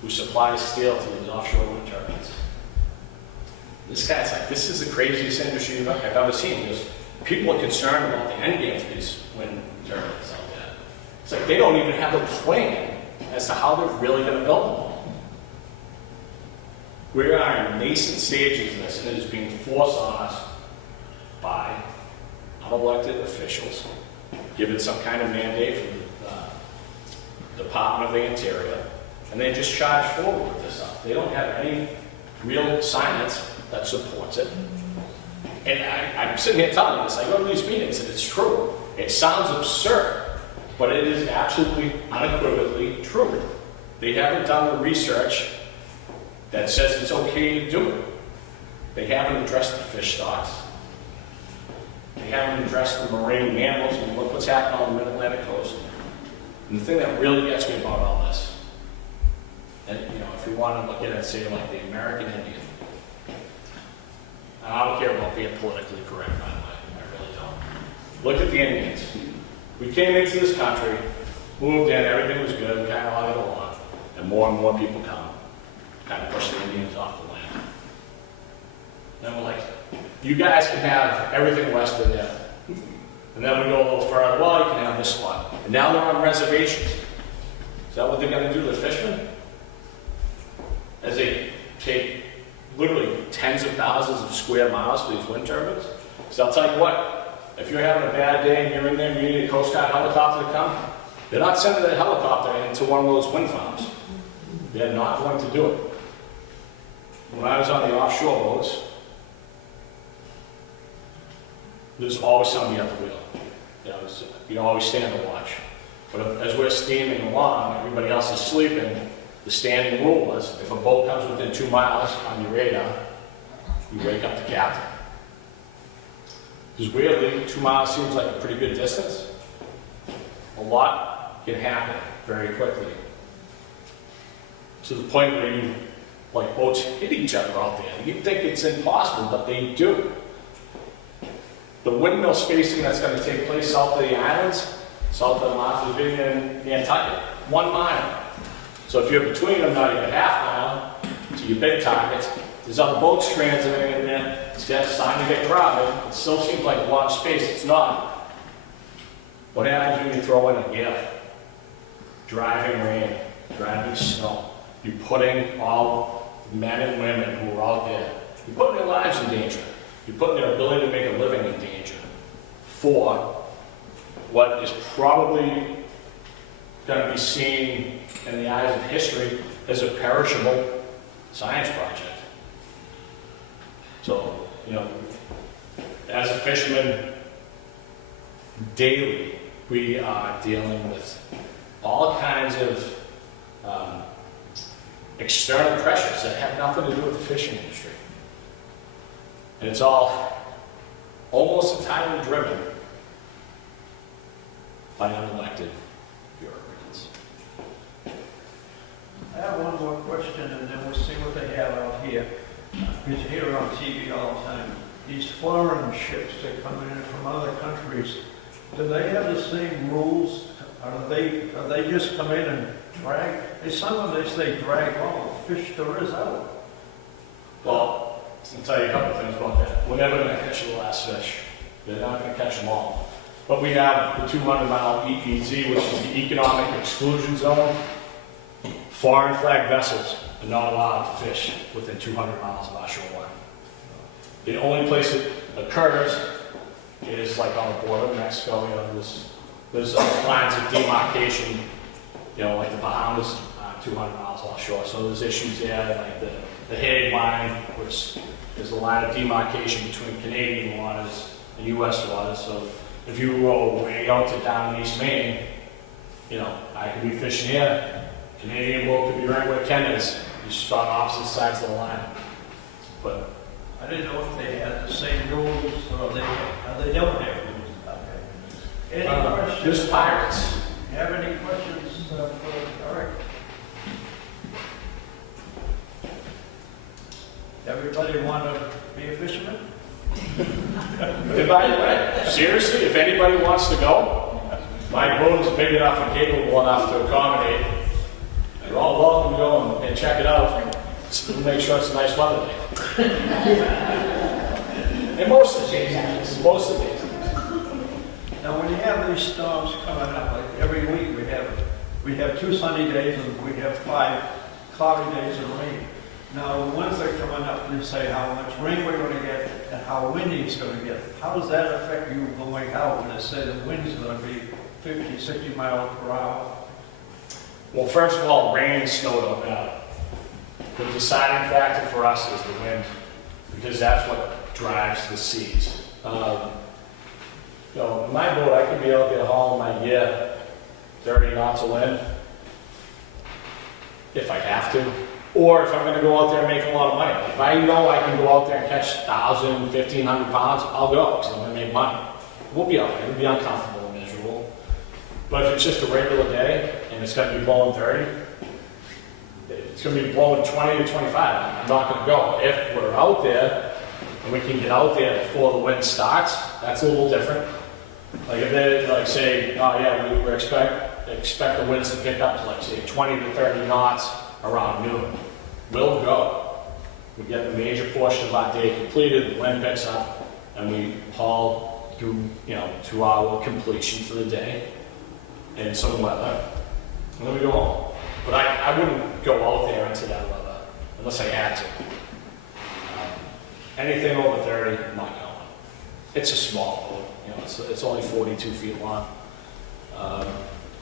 who supplies steel to these offshore wind turbines. This guy's like, this is the craziest industry I've ever seen, because people are concerned about the end game for these wind turbines out there. It's like they don't even have a plan as to how they're really going to build them all. We are in nascent stages of this, and it is being forced on us by unelected officials, given some kind of mandate from the Department of the Interior, and they just charge forward with this stuff. They don't have any real science that supports it. And I'm sitting here telling you this, I go to these meetings and it's true. It sounds absurd, but it is absolutely unequivocally true. They haven't done the research that says it's okay to do it. They haven't addressed the fish stocks. They haven't addressed the marine mammals, and look what's happening on the mid-Atlantic coast. And the thing that really gets me about all this, and you know, if you want to look at it and say like the American Indian, and I don't care about being politically correct, by the way, I really don't. Look at the Indians. We came into this country, moved in, everything was good, kind of on it along, and more people come, kind of push the Indians off the land. Then we're like, you guys can have everything west of there. And then we go a little further, well, you can have this spot. And now they're on reservations. Is that what they're going to do to the fishermen? As they take literally tens of thousands of square miles for these wind turbines? So I'll tell you what, if you're having a bad day and you're in there and you need a Coast Guard helicopter to come, they're not sending that helicopter into one of those wind farms. They're not going to do it. When I was on the offshore boats, there's always somebody at the wheel. You always stand to watch. But as we're steaming along, everybody else is sleeping. The standing rule was, if a boat comes within 2 miles on your radar, you wake up the captain. Because weirdly, 2 miles seems like a pretty good distance. A lot can happen very quickly. To the point where you, like, boats hit each other out there. You'd think it's impossible, but they do. The windmill spacing that's going to take place south of the islands, south of Martha's Vineyard and Nantucket, 1 mile. So if you're between them, not even half mile to your big targets, there's other boats transiting in there. It's starting to get crowded. It still seems like a lot of space. It's not. What happens when you throw in a gale? Driving rain, driving snow. You're putting all the men and women who are out there, you're putting their lives in danger. You're putting their ability to make a living in danger for what is probably going to be seen in the eyes of history as a perishable science project. So, you know, as a fisherman, daily we are dealing with all kinds of external pressures that have nothing to do with the fishing industry. And it's all almost entirely driven by unelected bureaucrats. I have one more question, and then we'll see what they have out here. Because you hear on TV all the time, these foreign ships that come in from other countries, do they have the same rules? Are they just come in and drag? Some of them, they drag all the fish there is out. Well, I'll tell you a couple things about that. We're never going to catch the last fish. They're not going to catch them all. But we have the 200-mile EEZ, which is the Economic Exclusion Zone. Foreign flag vessels are not allowed to fish within 200 miles of our shoreline. The only place it occurs is like on the border of Mexico. You know, there's lines of demarcation, you know, like the Bahamas, 200 miles offshore. So there's issues there, like the Hague line, which is a line of demarcation between Canadian waters and U.S. waters. So if you roll way out to down East Maine, you know, I could be fishing here. Canadian boat could be right where Ken is. You just on opposite sides of the line. But I didn't know if they had the same rules or they don't have rules. Okay. Any questions? just pirates. You have any questions for Eric? Everybody want to be a fisherman? And by the way, seriously, if anybody wants to go, my boat is big enough and capable enough to accommodate. You're all welcome to go and check it out. Still make sure it's a nice weather day. And most of the days, Now, when you have these storms coming up, like every week we have 2 sunny days and we have 5 cloudy days of rain. Now, the ones that are coming up, they say how much rain we're going to get and how windy it's going to get. How does that affect you going out when they say the wind's going to be 50, 60 miles per hour? well, first of all, rain and snow don't matter. The deciding factor for us is the wind, because that's what drives the seas. You know, in my boat, I could be out there hauling my gear 30 knots of wind, if I have to, or if I'm going to go out there and make a lot of money. If I know I can go out there and catch 1,000, 1,500 pounds, I'll go, because I'm going to make money. We'll be all right. It'll be uncomfortable and miserable. But if it's just a regular day, and it's going to be blowing 30, it's going to be blowing 20 to 25. I'm not going to go. If we're out there, and we can get out there before the wind starts, that's a little different. Like if they like say, oh yeah, we expect the winds to pick up to like say 20 to 30 knots around noon. We'll go. We get the major portion of our day completed, the wind picks up, and we haul through, you know, to our completion for the day in some weather, and then we go home. But I wouldn't go out there into that weather unless I had to. Anything over 30, I'm not going. It's a small boat, you know, it's only 42 feet long.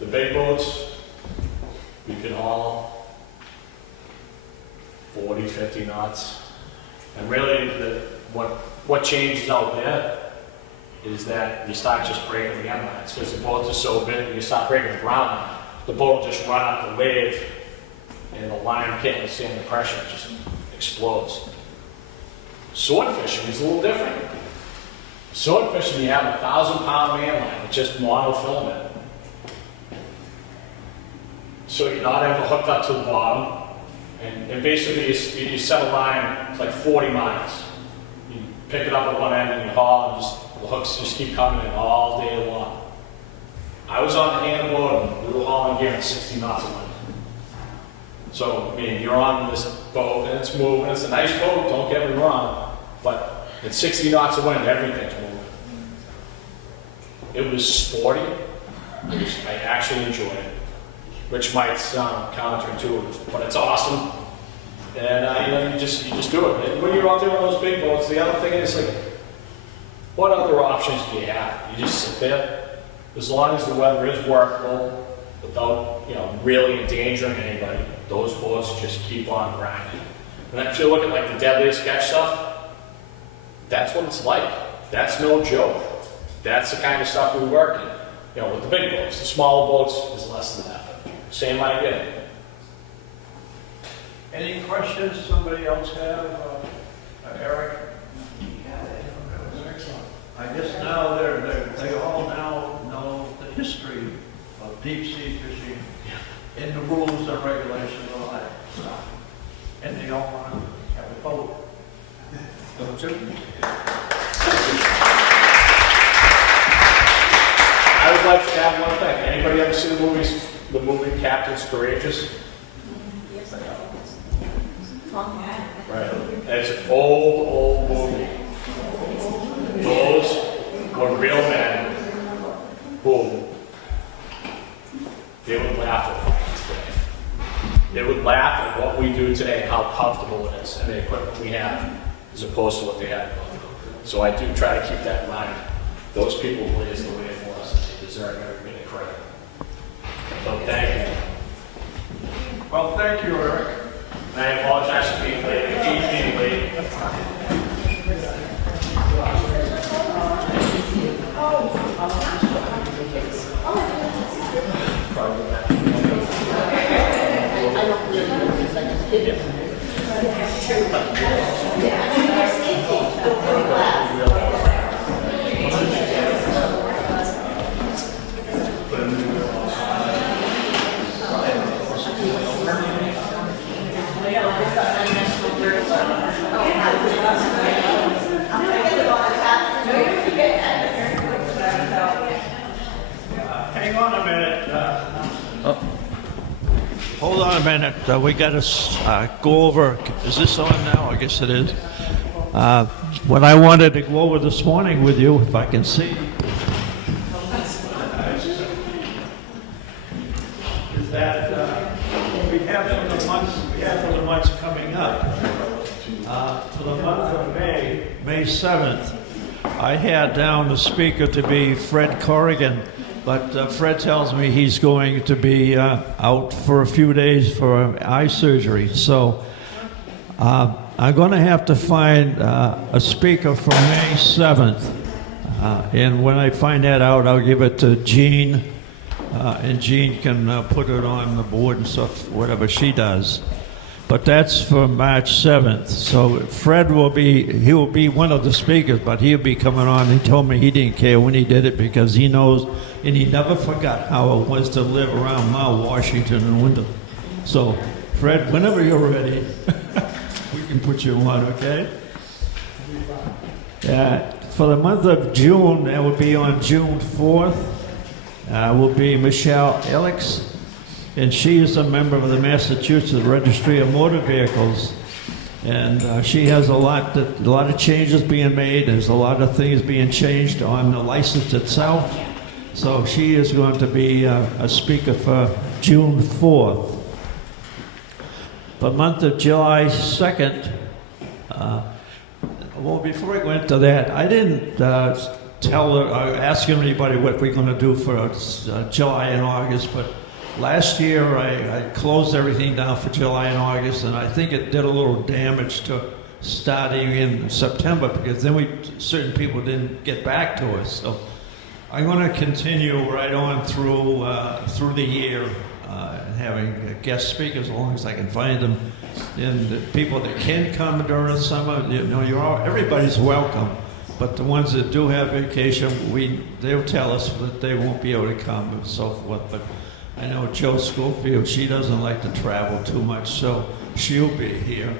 The big boats, we can haul 40, 50 knots. And really, what changes out there is that you start just breaking the end lines, because the boats are so big, you start breaking the ground line. The boat will just run up the wave, and the line can't withstand the pressure, it just explodes. Sword fishing is a little different. Sword fishing, you have a 1,000-pound man line with just monofilament. So you're not ever hooked up to the bottom, and basically you set a line, it's like 40 miles. You pick it up at one end and you haul, and the hooks just keep coming in all day long. I was on the hand boat and we were hauling gear at 60 knots of wind. So, I mean, you're on this boat and it's moving. It's a nice boat, don't get me wrong, but at 60 knots of wind, everything's moving. It was sporty. I actually enjoyed it, which might sound counterintuitive, but it's awesome. And you know, you just do it. And when you're out there on those big boats, the other thing is like, what other options do you have? You just sit there. As long as the weather is workable, without, really endangering anybody, those boats just keep on grinding. And if you look at like the deadliest catch stuff, that's what it's like. That's no joke. That's the kind of stuff we work in. With the big boats. The smaller boats is less than that. Same idea. Any questions somebody else have? Eric? I guess now they all now know the history of deep sea fishing and the rules and regulations and all that stuff. And they all want to have a boat. Don't you? I would like to add one thing. Anybody ever seen the movie Captain's Courageous? Yes, I know. Right. It's an old movie. Those were real men who they would laugh at what we do today. They would laugh at what we do today and how comfortable it is and the equipment we have as opposed to what they had. So I do try to keep that in mind. Those people blazed the way for us and they deserve every bit of credit. So thank you. Well, thank you, Eric. And I apologize for being late. I keep being late. Hang on a minute. Hold on a minute. We got to go over. Is this on now? I guess it is. What I wanted to go over this morning with you, if I can see, Is that we have for the months coming up. For the month of May 7th, I had down the speaker to be Fred Corrigan, but Fred tells me he's going to be out for a few days for eye surgery. So I'm going to have to find a speaker for May 7th. And when I find that out, I'll give it to Jean, and Jean can put it on the board and stuff, whatever she does. But that's for March 7th. So Fred will be one of the speakers, but he'll be coming on. He told me he didn't care when he did it because he knows, and he never forgot how it was to live around Mount Washington in winter. So Fred, whenever you're ready, we can put you on, okay? For the month of June, that will be on June 4th, will be Michelle Elix. And she is a member of the Massachusetts Registry of Motor Vehicles, and she has a lot of changes being made. There's a lot of things being changed on the license itself. So she is going to be a speaker for June 4th. For the month of July 2nd, well, before I go into that, I didn't ask anybody what we're going to do for July and August, but last year, I closed everything down for July and August, and I think it did a little damage to starting in September because then certain people didn't get back to us. So I'm going to continue right on through the year, having guest speakers as long as I can find them, and the people that can come during the summer. Everybody's welcome. But the ones that do have vacation, they'll tell us that they won't be able to come and so forth. But I know Jo Schofield, she doesn't like to travel too much, so she'll be here.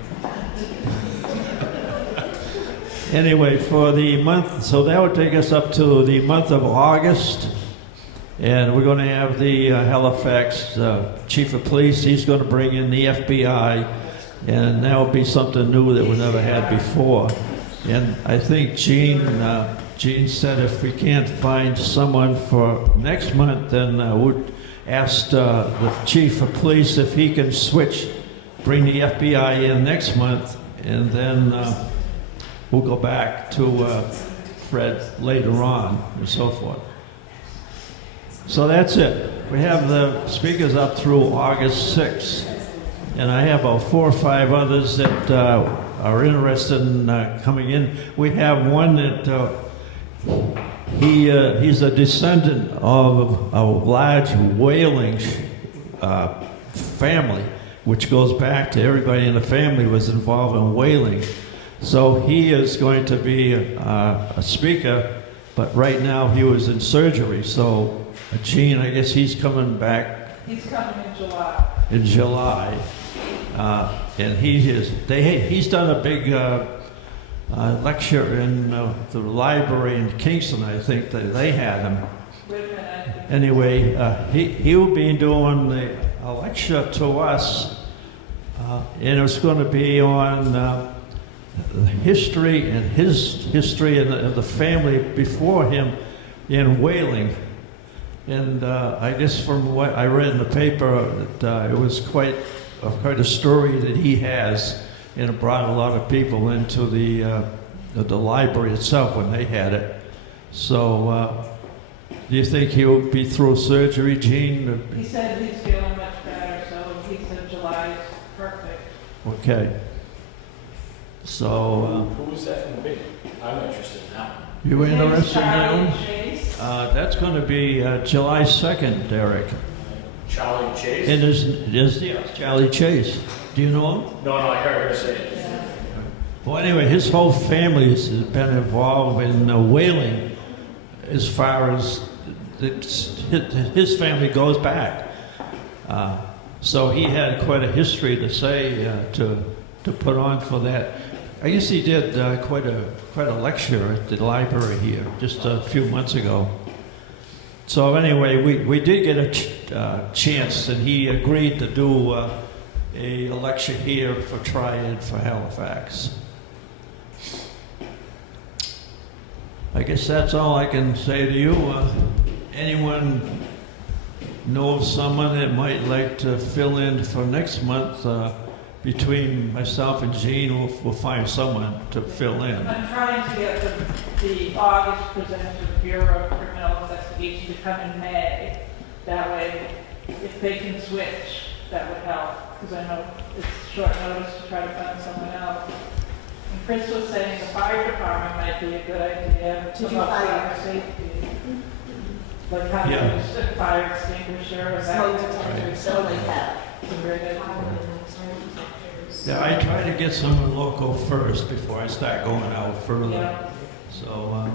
Anyway, for the month, so that would take us up to the month of August, and we're going to have the Halifax Chief of Police. He's going to bring in the FBI, and that will be something new that we never had before. And I think Jean said if we can't find someone for next month, then we'll ask the Chief of Police if he can bring the FBI in next month, and then we'll go back to Fred later on and so forth. So that's it. We have the speakers up through August 6th. And I have about 4 or 5 others that are interested in coming in. We have one that he's a descendant of a large whaling family, which goes back to everybody in the family was involved in whaling. So he is going to be a speaker, but right now he was in surgery. So Gene, I guess he's coming back. He's coming in July. In July, and he's done a big lecture in the library in Kingston. I think that they had him. Wait a minute. Anyway, he will be doing a lecture to us, and it's going to be on history and his history and the family before him in whaling. And I guess from what I read in the paper, that it was quite a story that he has, and it brought a lot of people into the library itself when they had it. So, do you think he'll be through surgery, Gene? He said he's feeling much better, so he said July is perfect. Okay. So, Who is that going to be? I'm interested now. you interested in that Charlie one? Chase. That's going to be July 2nd, Derek. Charlie Chase? It is Charlie Chase. Do you know him? No, I heard her say it. Yeah. Well, anyway, his whole family has been involved in whaling as far as his family goes back. So he had quite a history to say, to put on for that. I guess he did quite a lecture at the library here just a few months ago. So anyway, we did get a chance, and he agreed to do a lecture here for TRIAD for Halifax. I guess that's all I can say to you. Anyone know of someone that might like to fill in for next month? Between myself and Gene, we'll find someone to fill in. I'm trying to get the August presenter to the Bureau of Criminal Investigation to come in May. That way, if they can switch, that would help, because I know it's short notice to try to find someone else. And Chris was saying the fire department might be a good idea. To do about fire. safety. Like how to Yeah. use a fire extinguisher or Smoke that. detector, so they have. Some great ideas. Yeah, I try to get someone local first before I start going out further. Yeah. So,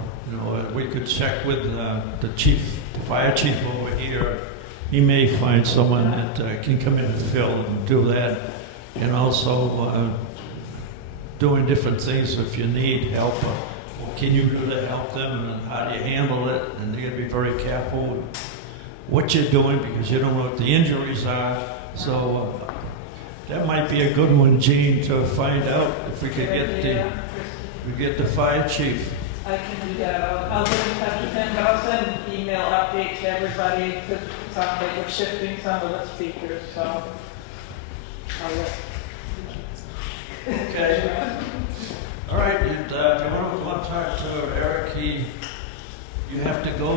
we could check with the chief, the fire chief over here. He may find someone that can come in and fill and do that. And also doing different things if you need help. What can you do to help them, and how do you handle it? And you got to be very careful with what you're doing, because you don't know what the injuries are. So that might be a good one, Gene, to find out if we could get the fire chief. I can do that. I'll get in touch with him, but I'll send email updates to everybody, because it sounds like we're shifting some of the speakers, so I'll let. Okay. All right, and if you want to talk to Eric, you have to go,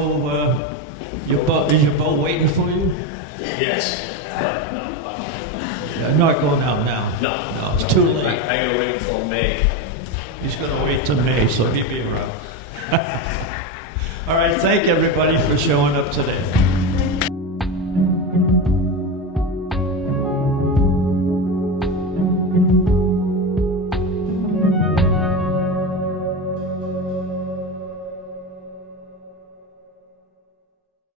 is your boat waiting for you? Yes. Yeah, I'm not going out now. No, it's too late. I gotta wait until May. He's going to wait till May, so he'll be around. All right, thank everybody for showing up today.